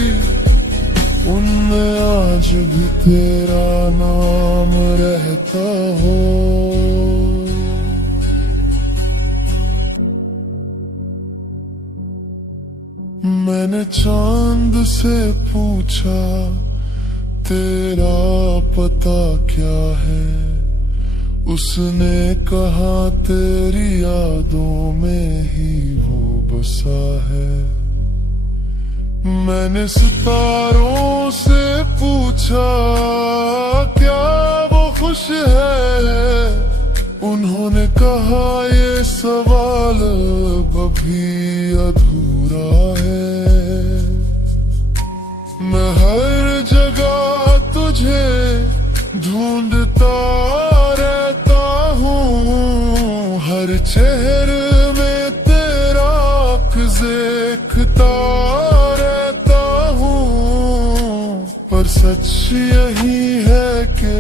उनमें आज भी तेरा नाम रहता हो। मैंने चांद से पूछा तेरा पता क्या है, उसने कहा तेरी यादों में ही वो बसा है। मैंने सितारों से पूछा क्या वो खुश है, उन्होंने कहा ये सवाल अभी अधूरा है। मैं हर जगह तुझे ढूंढता रहता हूँ, हर चेहरे में तेरा अक्स देखता रहता हूँ। पर सच यही है कि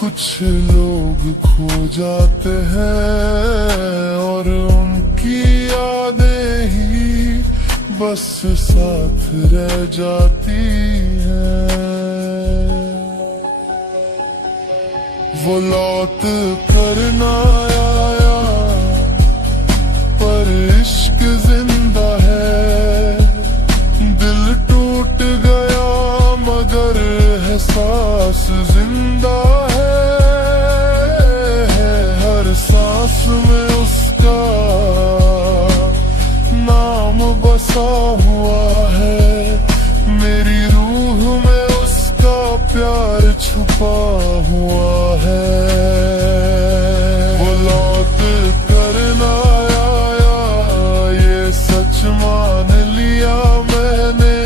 कुछ लोग खो जाते हैं और उनकी यादें ही बस साथ रह जाती हैं। वो लौट कर ना आया, पर इश्क जिंदा है। दिल टूट गया मगर एहसास जिंदा है। हर सांस में उसका नाम बसा हुआ है। मेरी रूह में उसका प्यार छुपा हुआ है। वो लौट कर ना आया, ये सच मान लिया मैंने।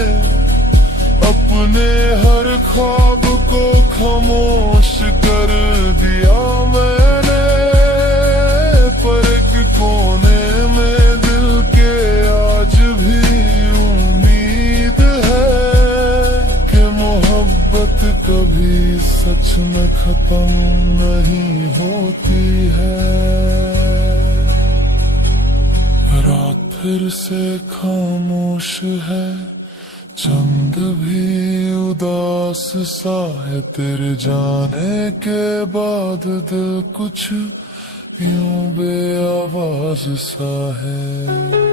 अपने हर ख्वाब को खामोश कर दिया मैंने। पर एक कोने में दिल के आज भी उम्मीद है कि मोहब्बत कभी सच में खत्म नहीं होती है। रात फिर से खामोश है, चंद भी उदास सा है। तेरे जाने के बाद दिल कुछ यूं बेआवाज सा है।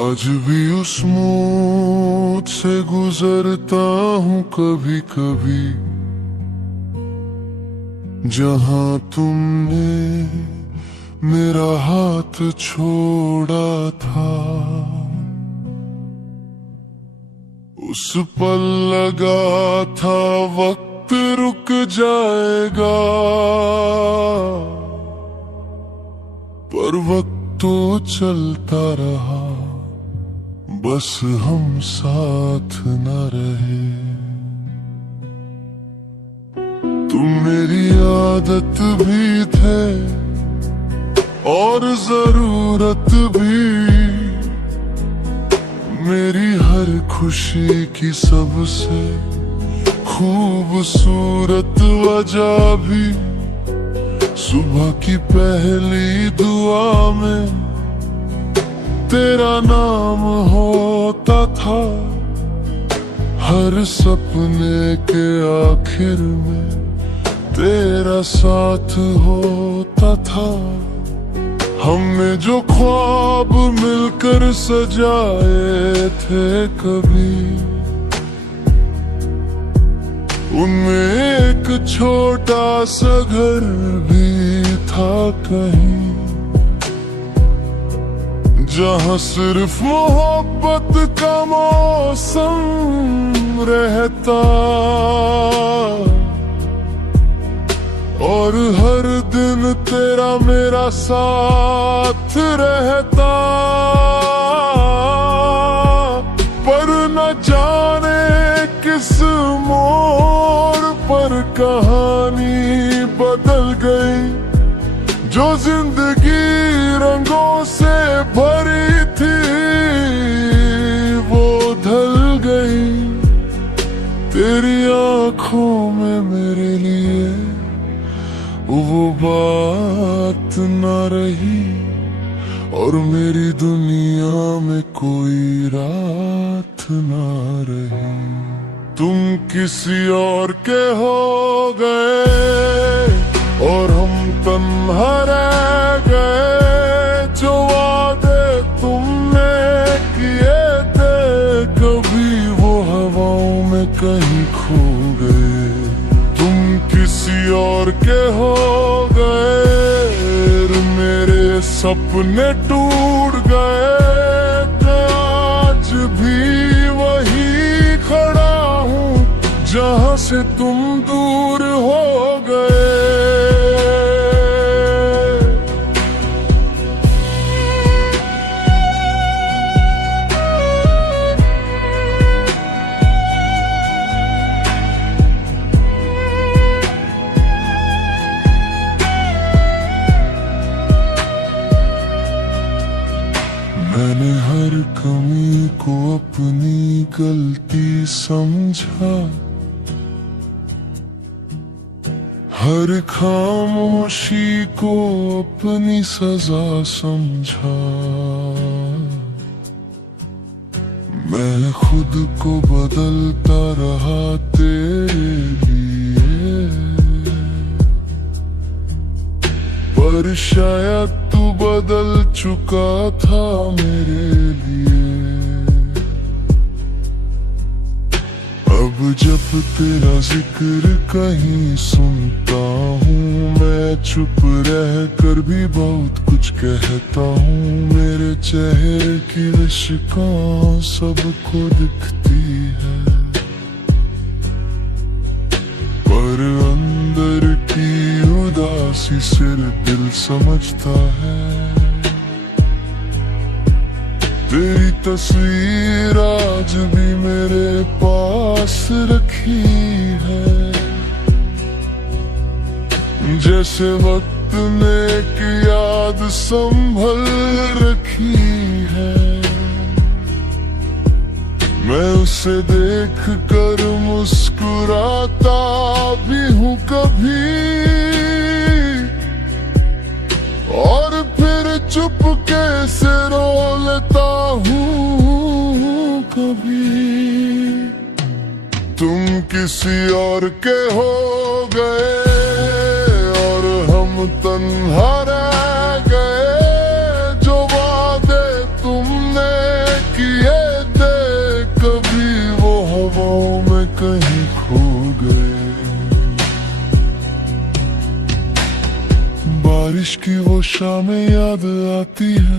आज भी उस मोड़ से गुजरता हूँ कभी कभी, जहाँ तुमने मेरा हाथ छोड़ा था। उस पल लगा था वक्त रुक जाएगा, पर वक्त तो चलता रहा, बस हम साथ न रहे। तुम मेरी आदत भी थे और जरूरत भी, मेरी हर खुशी की सबसे खूबसूरत वजह भी। सुबह की पहली दुआ में तेरा नाम होता था, हर सपने के आखिर में तेरा साथ होता था। हमने जो ख्वाब मिलकर सजाए थे कभी, उनमें एक छोटा सा घर भी था कहीं, जहाँ सिर्फ मोहब्बत का मौसम रहता और हर दिन तेरा मेरा साथ रहता। पर न जाने किस मोड़ पर कहानी बदल गई, जो जिंदगी रंगों से भरी थी वो ढल गई। तेरी आंखों में मेरे लिए वो बात न रही, और मेरी दुनिया में कोई रात न रही। तुम किसी और के हो गए और हम तन्हा रह गए। जो वादे तुमने किए थे कभी वो हवाओं में कहीं खो गए। तुम किसी और के हो गए, मेरे सपने टूट गए। आज भी वही खड़ा हूँ जहाँ से तुम दूर हो गए। मैंने हर अपनी गलती समझा, हर खामोशी को अपनी सजा समझा। मैं खुद को बदलता रहा तेरे लिए, पर शायद तू बदल चुका था मेरे लिए। अब जब तेरा जिक्र कहीं सुनता हूँ, मैं चुप रह कर भी बहुत कुछ कहता हूँ। मेरे चेहरे की लिशिकां सबको दिखती है, पर अंदर की उदासी सिर्फ दिल समझता है। तेरी तस्वीर आज भी मेरे पास रखी है, जैसे वक्त ने एक याद संभल रखी है। मैं उसे देख कर मुस्कुराता भी हूँ कभी, और फिर चुपके से रो लेता हूँ कभी। तुम किसी और के हो गए और हम तन्हा रह गए। जो वादे तुमने किए थे कभी वो हवाओं में कहीं खो गए। बारिश की वो शामें याद आती है,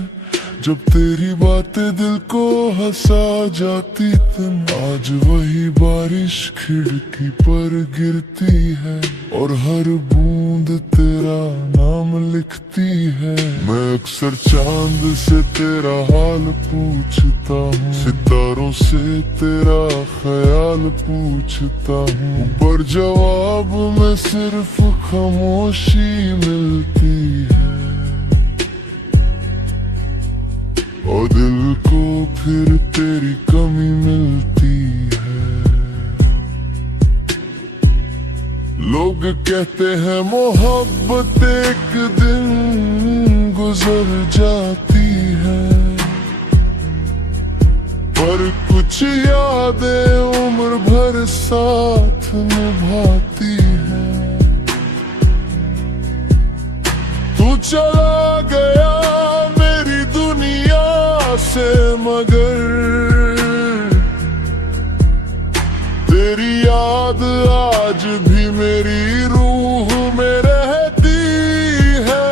जब तेरी बातें दिल को हंसा जाती थी। आज वही बारिश खिड़की पर गिरती है, और हर बूंद तेरा नाम लिखती है। मैं अक्सर चांद से तेरा हाल पूछता हूँ, सितारों से तेरा ख्याल पूछता हूँ, पर जवाब में सिर्फ खामोशी मिलती है। और दिल को फिर तेरी कमी मिलती है। लोग कहते हैं मोहब्बत एक दिन गुजर जाती है, पर कुछ यादें उम्र भर साथ निभाती है। तू चला गया से, मगर तेरी याद आज भी मेरी रूह में रहती है।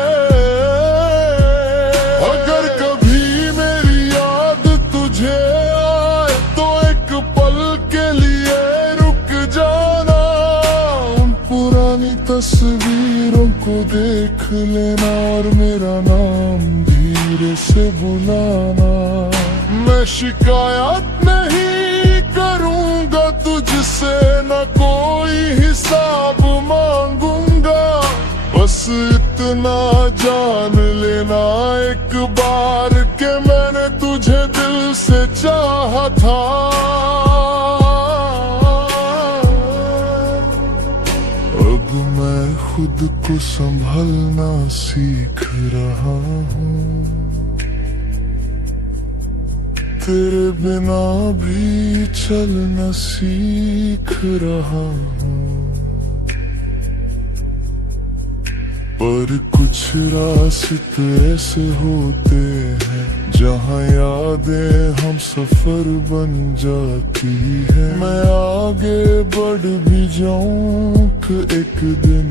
अगर कभी मेरी याद तुझे आए तो एक पल के लिए रुक जाना। उन पुरानी तस्वीरों को देख लेना और मेरा नाम धीरे से बुलाना। मैं शिकायत नहीं करूंगा तुझसे, न कोई हिसाब मांगूंगा। बस इतना जान लेना एक बार के मैंने तुझे दिल से चाहा था। अब मैं खुद को संभलना सीख रहा हूँ, तेरे बिना भी चलना सीख रहा हूँ। पर कुछ रास्ते ऐसे होते हैं जहाँ यादें हम सफर बन जाती है। मैं आगे बढ़ भी जाऊं एक दिन,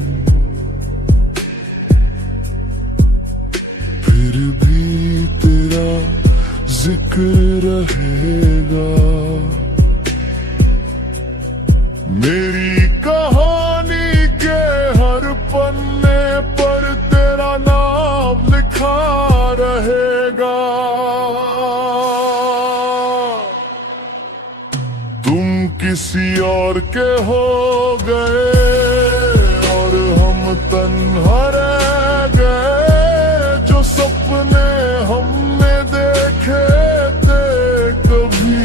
फिर भी तेरा जिक्र रहेगा। मेरी कहानी के हर पन्ने पर तेरा नाम लिखा रहेगा। तुम किसी और के हो गए और हम तन्हा रह गए। जो सपने हमने देखे थे कभी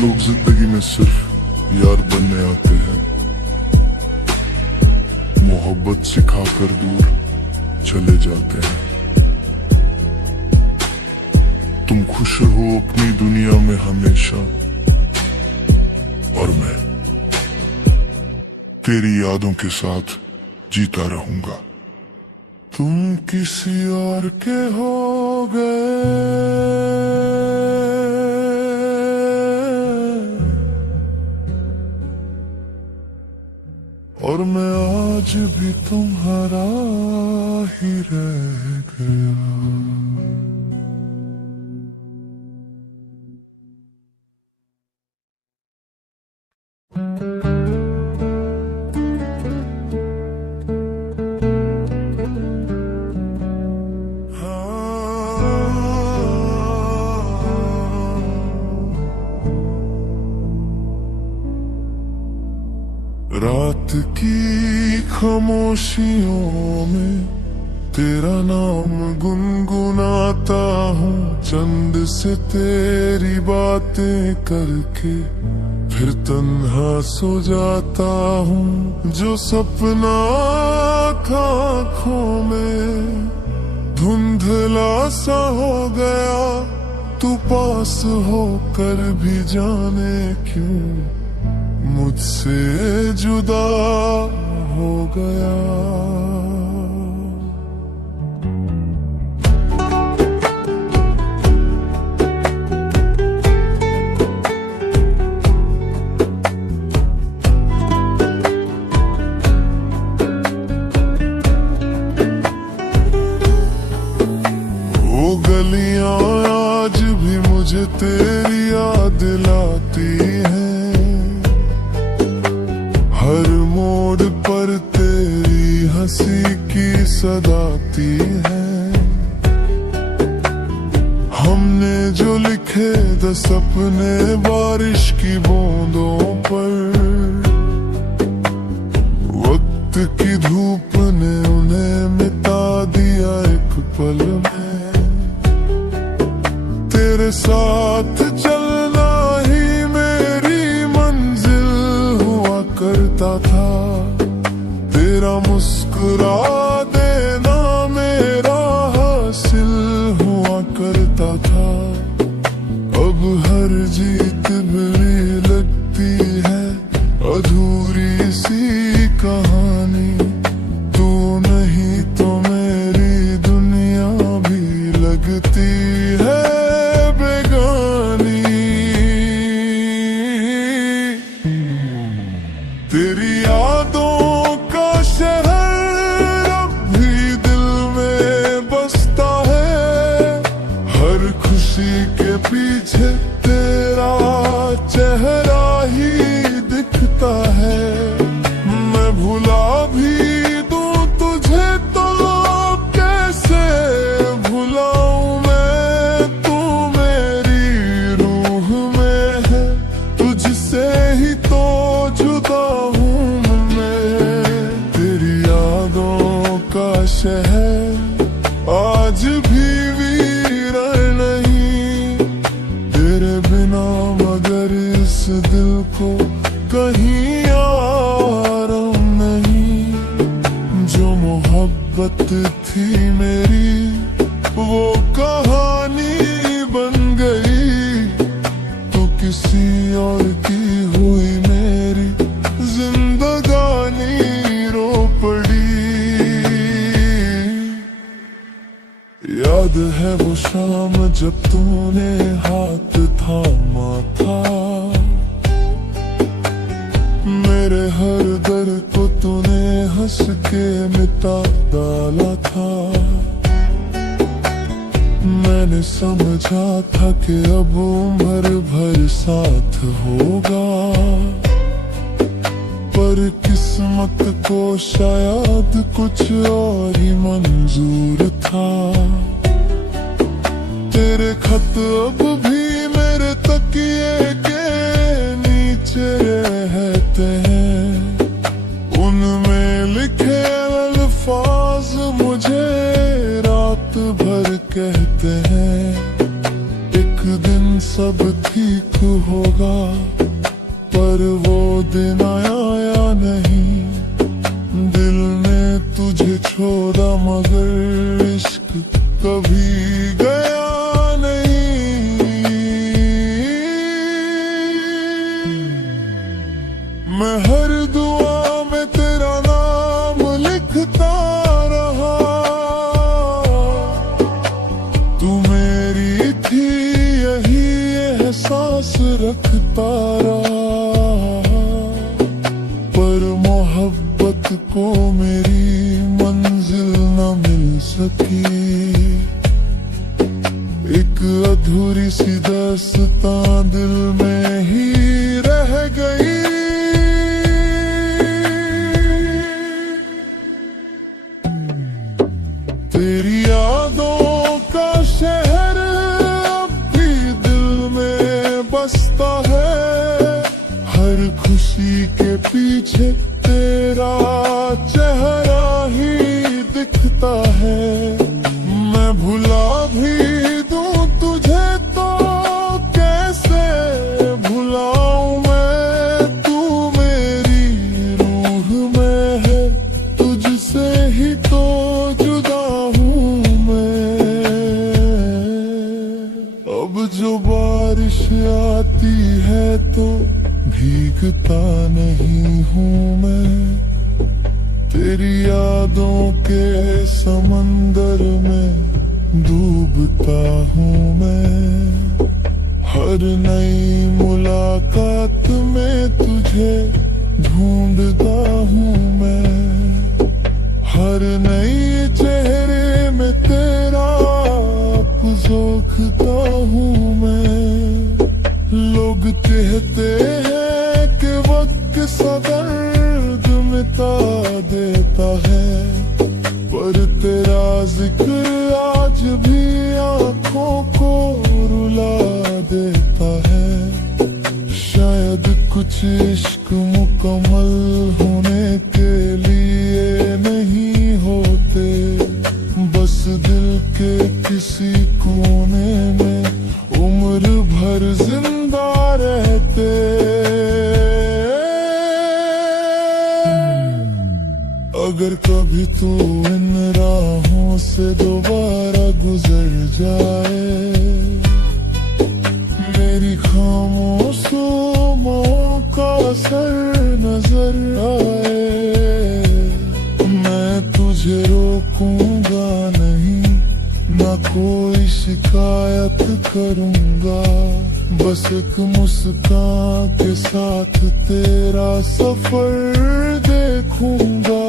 लोग जिंदगी में सिर्फ यार बनने आते हैं, मोहब्बत सिखाकर दूर चले जाते हैं। तुम खुश हो अपनी दुनिया में हमेशा, और मैं तेरी यादों के साथ जीता रहूंगा। तुम किसी और के हो गए, और मैं आज भी तुम्हारा ही रह गया। रात की खामोशियों में तेरा नाम गुनगुनाता हूँ, चंद से तेरी बातें करके फिर तन्हा सो जाता हूँ। जो सपना था आँखों में धुंधला सा हो गया, तू पास होकर भी जाने क्यों मुझसे जुदा हो गया। वो गलियां आज भी मुझे तेरी याद लाती हैं, हर मोड़ पर तेरी हंसी की सदाती है। हमने जो लिखे 10 सपने बारिश की बूंदों पर, वक्त की धूप ने उन्हें मिटा दिया एक पल में। तेरे साथ चलना ही मेरी मंजिल हुआ करता था, तेरा मुस्कुरा देना मेरा हासिल हुआ करता था। अब हर जीत बुरी लगती है, अधूरी सी कहानी। तू नहीं तो मेरी दुनिया भी लगती है बेगानी। तेरी यादों का शहर अब भी दिल में बसता है, हर खुशी के पीछे तेरा चेहरा ही दिखता है। मैं भुला भी दूं तुझे तो कैसे भुलाऊं मैं, तू मेरी रूह में है, तुझसे ही तो जुदा हूँ मैं। तेरी यादों का शहर आज भी वीरान नहीं, तेरे बिना मगर इस दिल को कहीं आराम नहीं। जो मोहब्बत थी मेरी वो कहानी बन गई, तो किसी और की हुई मेरी जिंदगानी रो पड़ी। याद है वो शाम जब तूने हाथ थामा था, मेरे हर दर्द को तूने हंस के मिटा डाला था। मैंने समझा था कि अब उम्र भर साथ होगा, पर किस्मत को शायद कुछ और ही मंजूर था। तेरे खत अब भी मेरे तकिए के नीचे रहते हैं, उनमें लिखे अल्फाज मुझे रात भर कहते हैं, एक दिन सब ठीक होगा। दिन आया नहीं, दिल ने तुझे छोड़ा मगर इश्क कभी गया नहीं। मैं हर दुआ में तेरा नाम लिखता रहा, तू मेरी थी यही एहसास रखता रहा। पर मोहब्बत को मेरी मंजिल न मिल सकी, एक अधूरी सी दास्तां दिल में ही रह गई। तेरी यादों का शहर अब भी दिल में बसता है, हर खुशी के पीछे तेरा चेहरा ही दिखता है। मैं भुला भी दूं तुझे तो कैसे भुलाऊं मैं, तू मेरी रूह में है, तुझसे ही तो जुदा हूँ मैं। अब जो बारिश आती है तो भीगता नहीं हूँ मैं, तेरी यादों के समंदर में डूबता हूँ मैं। हर नई मुलाकात में तुझे ढूंढता हूँ मैं, हर नई चेहरे में तेरा आप जोखता हूँ मैं। लोग कहते हैं कि वक्त सा दर्द मिटा देता है, पर तेरा जिक्र आज भी आंखों को रुला देता है। शायद कुछ इश्क मुकम्मल होने के लिए नहीं होते, बस दिल के किसी कोने में उम्र भर जिंदा रहते। अगर कभी तू इन राहों से दोबारा गुजर जाए, मेरी खामोशियों का असर नजर आए, मैं तुझे रोकूंगा नहीं, ना कोई शिकायत करूंगा, बस एक मुस्कान के साथ तेरा सफर देखूंगा।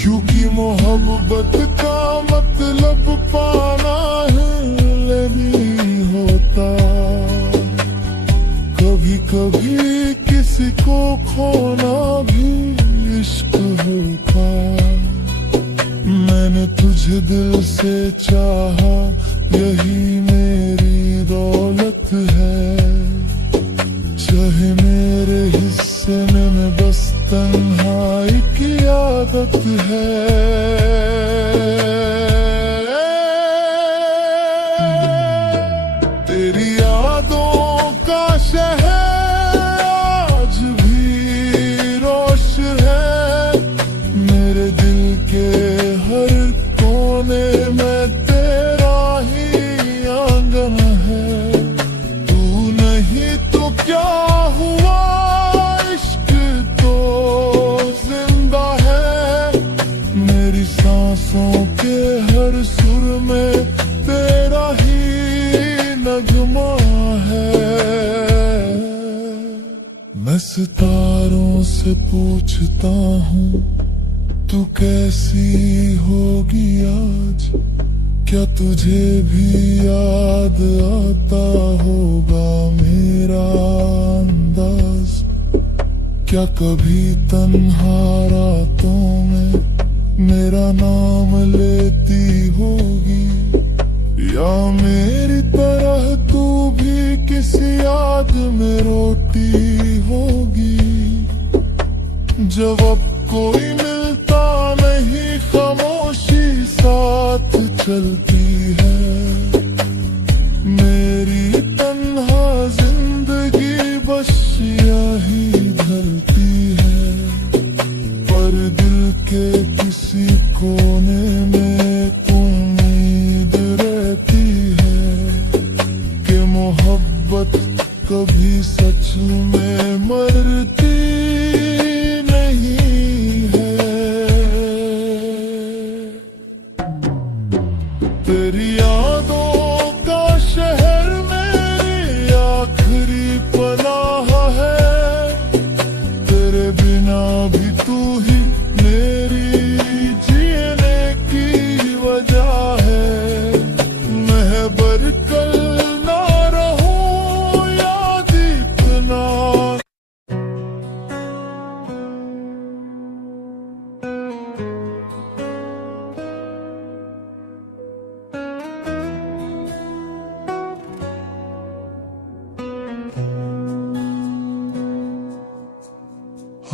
क्योंकि मोहब्बत का मतलब पाना है नहीं होता, कभी कभी किसी को खोना भी इश्क होता। मैंने तुझे दिल से चाहा, यही मेरी दौलत है, चाहे मेरे हिस्से में बस तन्हाई की आदत है। तेरी यादों का शहर आज भी रोश है, मेरे दिल के हर कोने में तेरा ही आंगन है। तू नहीं तो क्या हुआ, इश्क तो जिंदा है, मेरी सांसों के हर सुर में तेरा ही नगमा है। मैं सितारों से पूछता हूँ तू कैसी होगी आज, क्या तुझे भी याद आता होगा मेरा अंदाज, क्या कभी तन्हा रातों में मेरा नाम लेती होगी, या मेरी तरह तू भी किसी याद में रोती होगी। जब अब कोई मिलता नहीं, खामोशी साथ चलती है, मेरी तन्हा जिंदगी बस यही में मरती नहीं है। तेरी यादों का शहर मेरी आखिरी पनाह है। तेरे बिना भी तू ही मेरी जीने की वजह है। महबर कल ना रहूं याद इतना।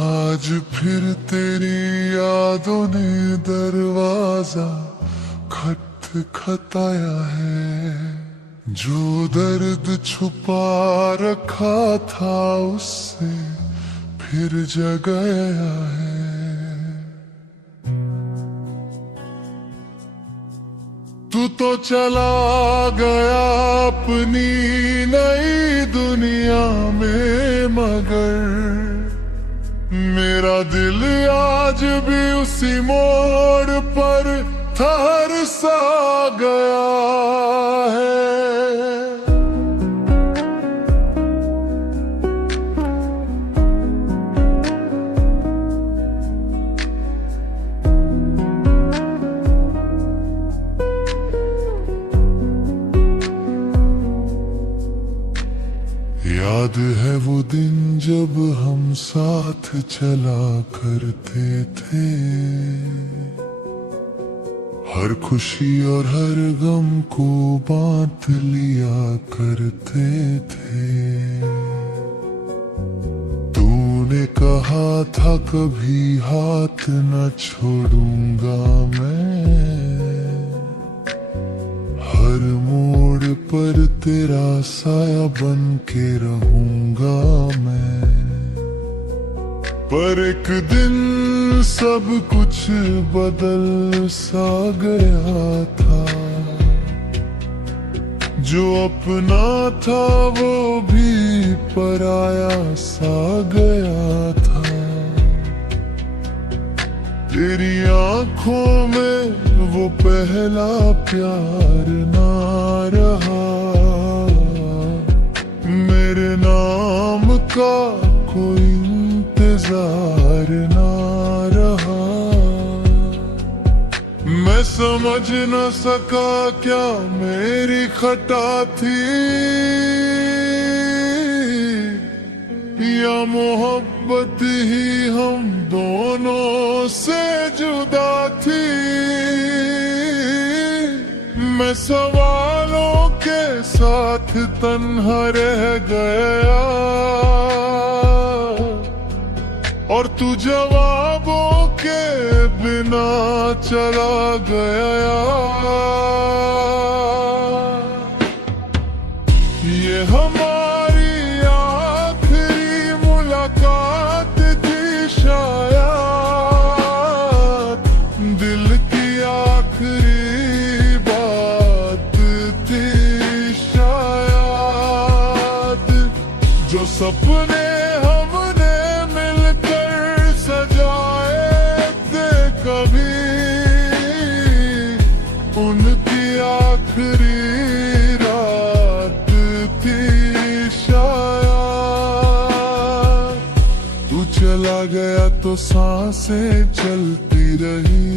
आज फिर तेरी यादों ने दरवाजा खटखटाया है। जो दर्द छुपा रखा था उससे फिर जगाया है। तू तो चला गया अपनी नई दुनिया में, मगर मेरा दिल आज भी उसी मोड़ पर ठहर सा गया है। याद है वो दिन जब हम साथ चला करते थे। हर खुशी और हर गम को बांट लिया करते थे। तूने कहा था कभी हाथ न छोड़ूंगा मैं। हर मोड़ पर तेरा साया बन के रहूंगा मैं। पर एक दिन सब कुछ बदल सा गया था। जो अपना था वो भी पराया सा गया था। तेरी आंखों में वो पहला प्यार ना रहा। मेरे नाम का कोई इंतजार ना रहा। मैं समझ न सका क्या मेरी खता थी, या मोहब्बत ही हम दोनों से जुदा थी। मैं सवालों के साथ तन्हा रह गया, और तू जवाबों के बिना चला गया। ये हमारी आखिरी मुलाकात थी शायद, दिल की आखिरी बात थी शायद। जो सपने हमने मिलकर सजाए थे कभी, उनकी आखिरी चला गया तो सांसें चलती रही,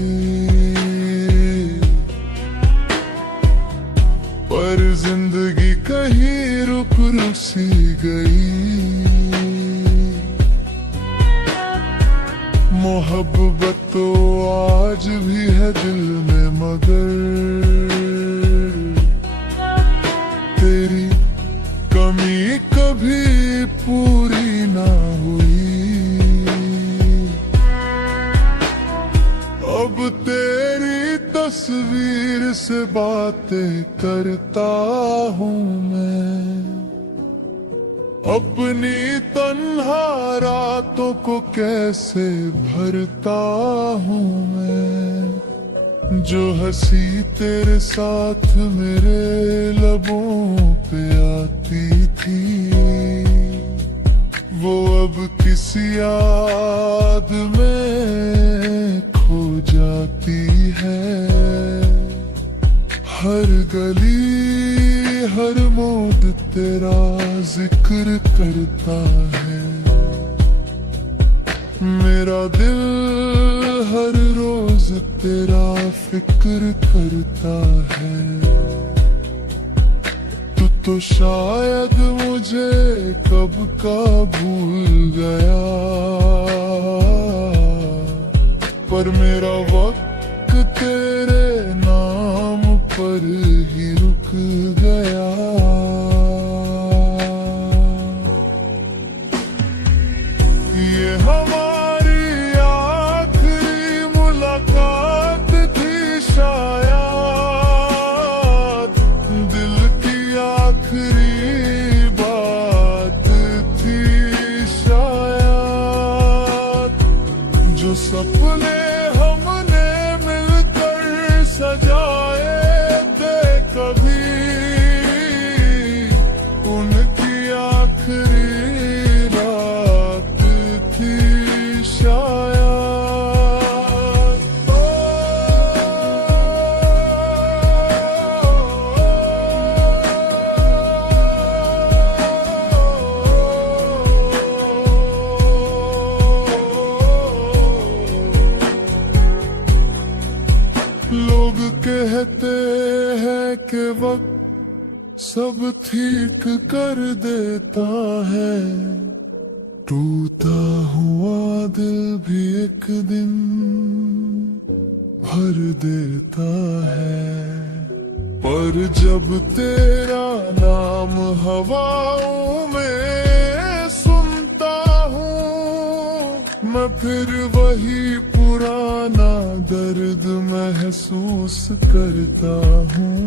पर जिंदगी कहीं रुक सी गई। मोहब्बत तो आज भी है दिल में, मगर तेरी कमी कभी पूरी ना हुई। अब तेरी तस्वीर से बातें करता हूँ मैं, अपनी तन्हा रातों को कैसे भरता हूँ मैं। जो हंसी तेरे साथ मेरे लबों पे आती थी, कब किसी याद में खो जाती है। हर गली हर मोड़ तेरा जिक्र करता है। मेरा दिल हर रोज तेरा फिक्र करता है। तू तो शायद मुझे कब का भूल गया, पर मेरा वक्त तेरे नाम पर ही रुक गया। ये हमारी आखिरी मुलाकात थी शायद, दिल की आखिरी बात थी शायद। जो सपने हमने मिलकर सजाए थे कभी, उनकी आखिरी रात थी शायद। लोग कहते हैं कि वक्त सब ठीक कर देता है। टूटा हुआ दिल भी एक दिन भर देता है। पर जब तेरा नाम हवाओं में सुनता हूँ, मैं फिर वही पुराना दर्द महसूस करता हूँ।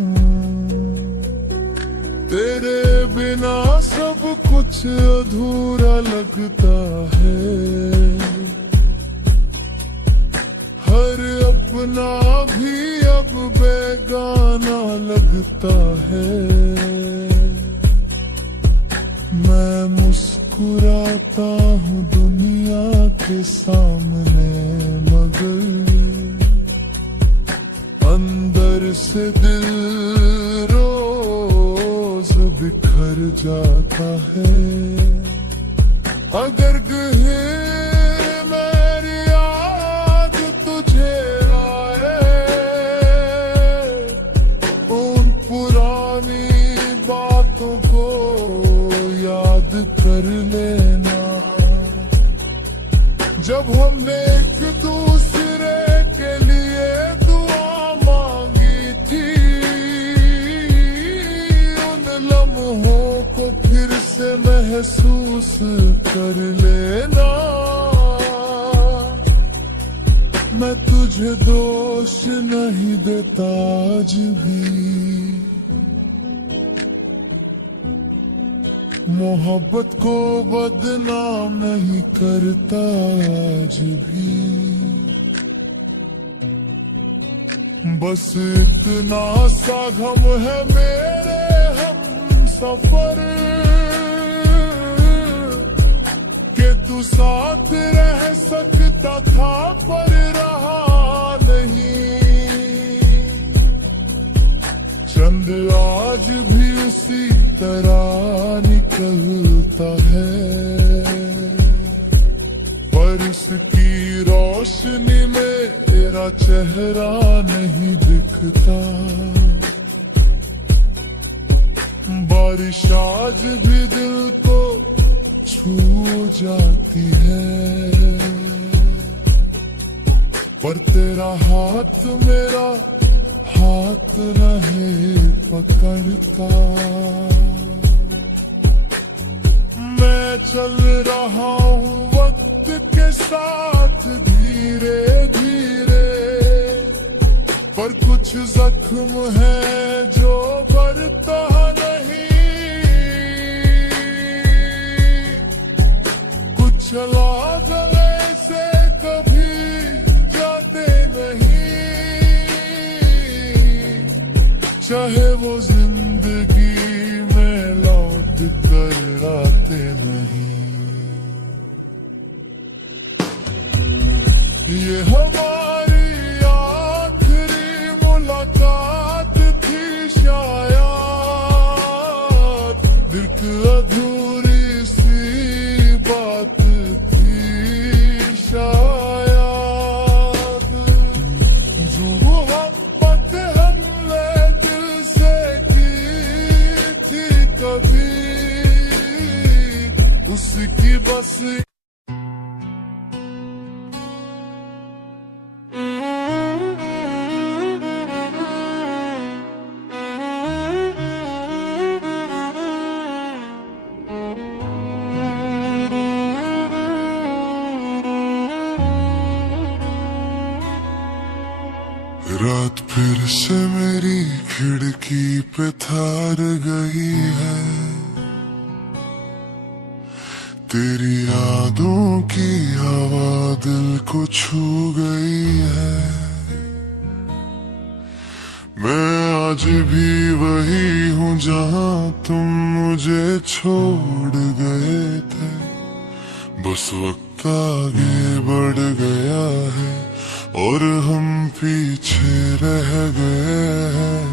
तेरे बिना सब कुछ अधूरा लगता है। हर अपना भी अब बेगाना लगता है। मैं मुस्कुराता हूँ दुनिया के सामने, मगर अंदर से दिल रोज बिखर जाता है। अगर गहरी मेरी याद तुझे आए, उन पुरानी बातों को याद कर लेना। जब हमने एक दूसरे के लिए दुआ मांगी थी, उन लम्हों को फिर से महसूस कर लेना। मैं तुझे दोष नहीं देता आज भी, मोहब्बत को बदनाम नहीं करता आज भी। बस इतना सा गम है मेरे हम सफर, के तू साथ रह सकता था पर रहा नहीं। चंद आज भी उसी तरह निकलता है, पर इसकी रोशनी में तेरा चेहरा नहीं दिखता। बारिश आज भी दिल को छू जाती है, पर तेरा हाथ मेरा हाथ नहीं पकड़ता। मैं चल रहा हूँ वक्त के साथ धीरे धीरे, पर कुछ जख्म है जो भरता नहीं। कुछ लाग ऐसे कभी जाते नहीं, चाहे वो जिंदगी में लौट कर आते नहीं। ये हमारी आखिरी मुलाकात थी शायद, एक अधूरी सी बात थी शायद, जो मोहब्बत हमने दिल से की थी कभी, उसकी बस रात फिर से मेरी खिड़की पे थार गई है, तेरी यादों की हवा दिल को छू गई है। मैं आज भी वही हूँ जहाँ तुम मुझे छोड़ गए थे, बस वक्त आगे बढ़ गया है और हम पीछे रह गए हैं।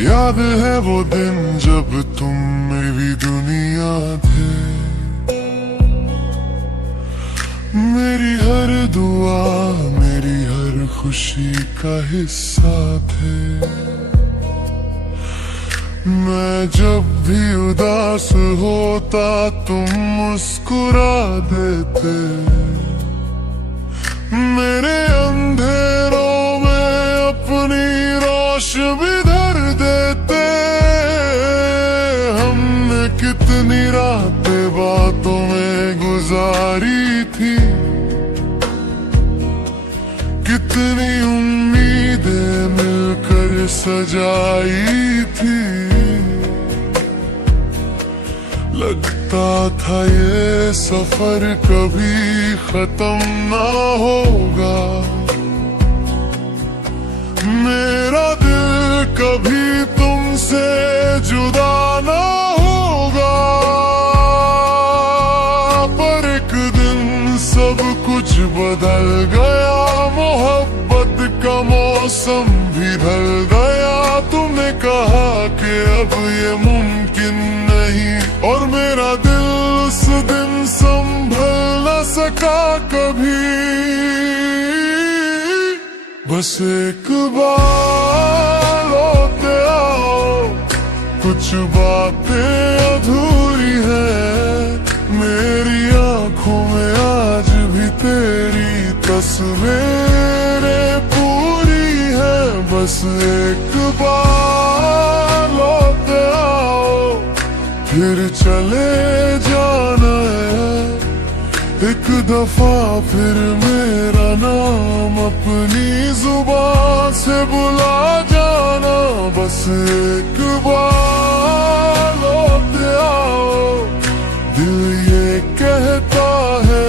याद है वो दिन जब तुम मेरी दुनिया थे, मेरी हर दुआ मेरी हर खुशी का हिस्सा थे। मैं जब भी उदास होता तुम मुस्कुरा देते, मेरे अंधेरों में अपनी रोशनी धर देते। हमने कितनी रातें बातों में गुजारी थी, कितनी उम्मीदें मिलकर सजाई थी। लगता था ये सफर कभी खत्म ना होगा, मेरा दिल कभी तुमसे जुदा ना होगा। पर एक दिन सब कुछ बदल गया, मोहब्बत का मौसम भी ढल गया। तुमने कहा कि अब ये मुमकिन नहीं, और मेरा दिल उस दिन संभल न सका कभी। बस एक बार लौट आओ, कुछ बातें अधूरी हैं, मेरी आंखों में आज भी तेरी तस्वीरें पूरी हैं। बस एक बार लौट आओ, फिर चले जाना है एक दफा, फिर मेरा नाम अपनी जुबान से बुला जाना। बस एक बार लौट आओ, दिल ये कहता है,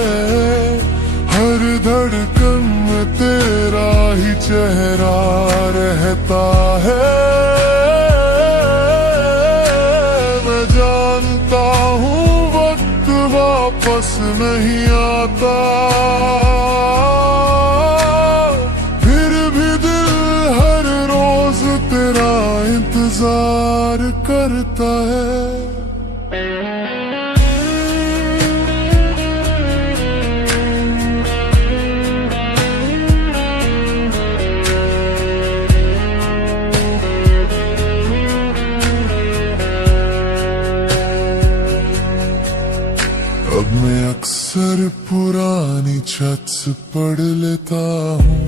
हर धड़कन में तेरा ही चेहरा रहता है। मैं जानता हूँ वक्त वापस नहीं आता, फिर भी दिल हर रोज तेरा इंतजार करता है। अब मैं अक्सर पुरानी छत से पढ़ लेता हूँ,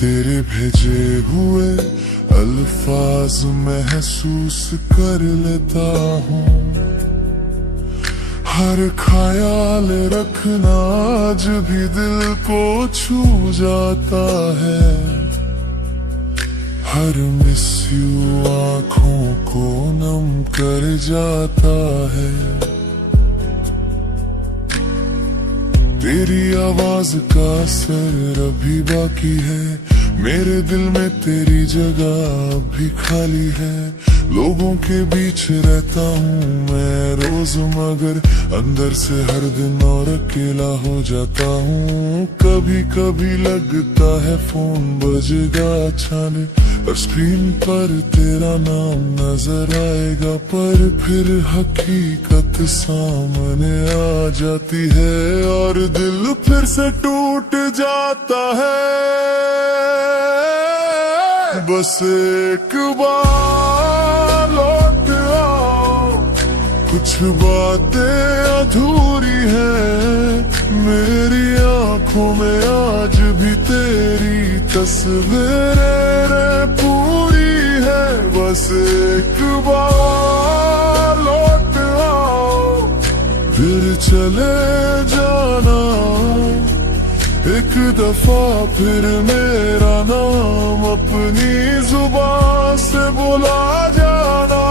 तेरे भेजे हुए अल्फाज महसूस कर लेता हूँ। हर ख्याल रखना आज भी दिल को छू जाता है, हर मिस यू आँखों को नम कर जाता है। तेरी आवाज का असर अभी बाकी है, मेरे दिल में तेरी जगह अभी खाली है। लोगों के बीच रहता हूँ मैं रोज, मगर अंदर से हर दिन और अकेला हो जाता हूँ। कभी कभी लगता है फोन बजेगा अचानक और स्क्रीन पर तेरा नाम नजर आएगा, पर फिर हकीकत सामने आ जाती है और दिल फिर से टूट जाता है। बस एक बार लौट आओ, कुछ बातें अधूरी हैं, मेरी आंखों में आज भी तेरी तस्वीरें पूरी है। बस एक बार लौट आओ, फिर चले जाना, एक दफा फिर मेरा नाम अपनी जुबान से बुला जाना।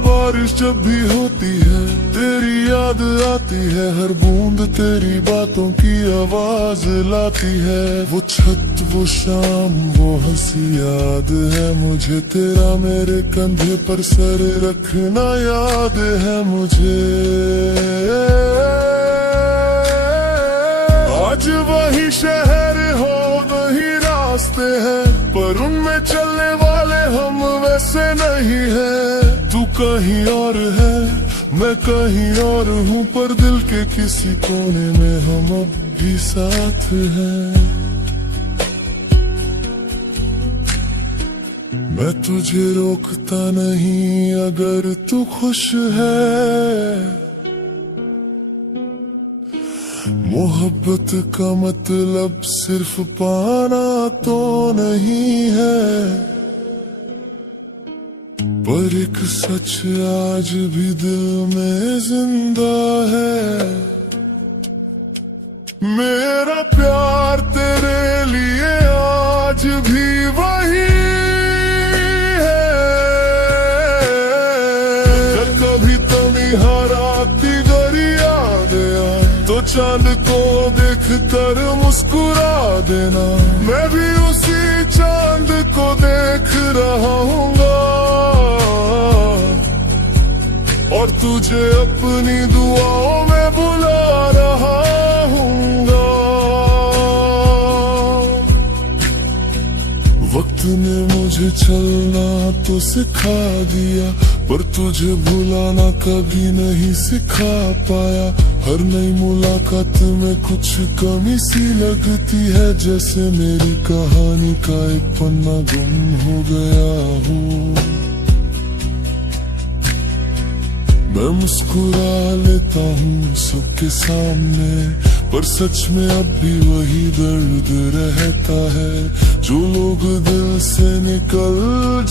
बारिश जब भी होती है तेरी याद आती है, हर बूंद तेरी बातों की आवाज लाती है। वो छत, वो शाम, वो हंसी याद है मुझे, तेरा मेरे कंधे पर सर रखना याद है मुझे। आज वही शहर हो, वही रास्ते हैं, पर उनमें चलने वाले हम वैसे नहीं हैं। तू कहीं और है, मैं कहीं और हूँ, पर दिल के किसी कोने में हम अब भी साथ हैं। मैं तुझे रोकता नहीं अगर तू खुश है। मोहब्बत का मतलब सिर्फ पाना तो नहीं है, पर एक सच आज भी दिल में जिंदा है। मेरा प्यार तेरे लिए आज भी वही है। जब कभी तन्हाई दरिया गया तो चांद को देख कर मुस्कुरा देना, मैं भी उसी चांद को देख रहा हूँगा और तुझे अपनी दुआओं में बुला रहा हूँगा। वक्त ने मुझे चलना तो सिखा दिया, पर तुझे भुलाना कभी नहीं सिखा पाया। हर नई मुलाकात में कुछ कमी सी लगती है, जैसे मेरी कहानी का एक पन्ना गुम हो गया हूँ। मैं मुस्कुरा लेता हूँ सबके सामने, पर सच में अब भी वही दर्द रहता है। जो लोग दिल से निकल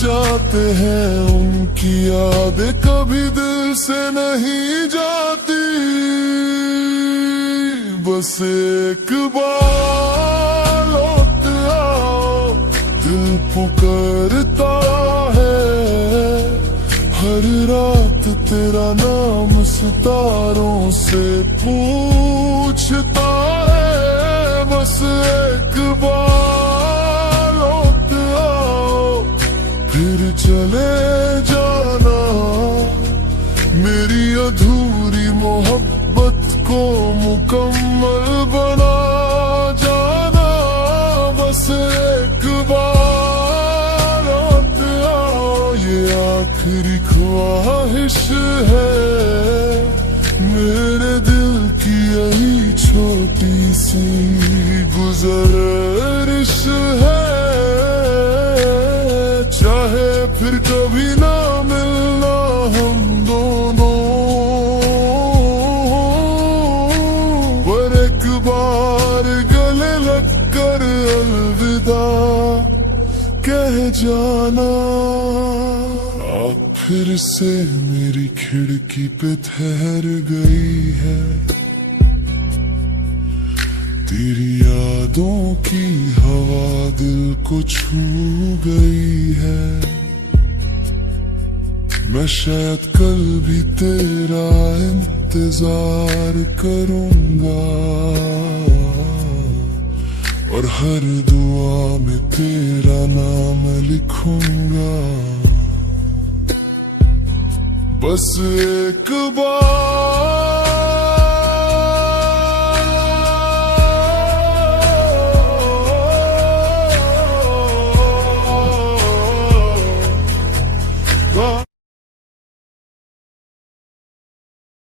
जाते हैं, उनकी यादें कभी दिल से नहीं जाती। बस एक बार लौट आओ, दिल पुकारता है। हर रात तेरा नाम सितारों से पूछता है। बस एक बार लौट आओ, फिर चले जाना, मेरी अधूरी मोहब्बत को मुकम्मल बना जाना। बस एक बार लौट आओ, ये आखिरी ख्वाहिश है मेरे दिल की, यही छोटी सी गुज़रिश है। चाहे फिर कभी ना मिलना हम दोनों, पर एक बार गले लगकर अलविदा कह जाना। आप फिर से मेरी खिड़की पे ठहर गई है, तेरी यादों की हवा दिल को छू गई है। मैं शायद कल भी तेरा इंतजार करूंगा और हर दुआ में तेरा नाम लिखूंगा। बस एक बार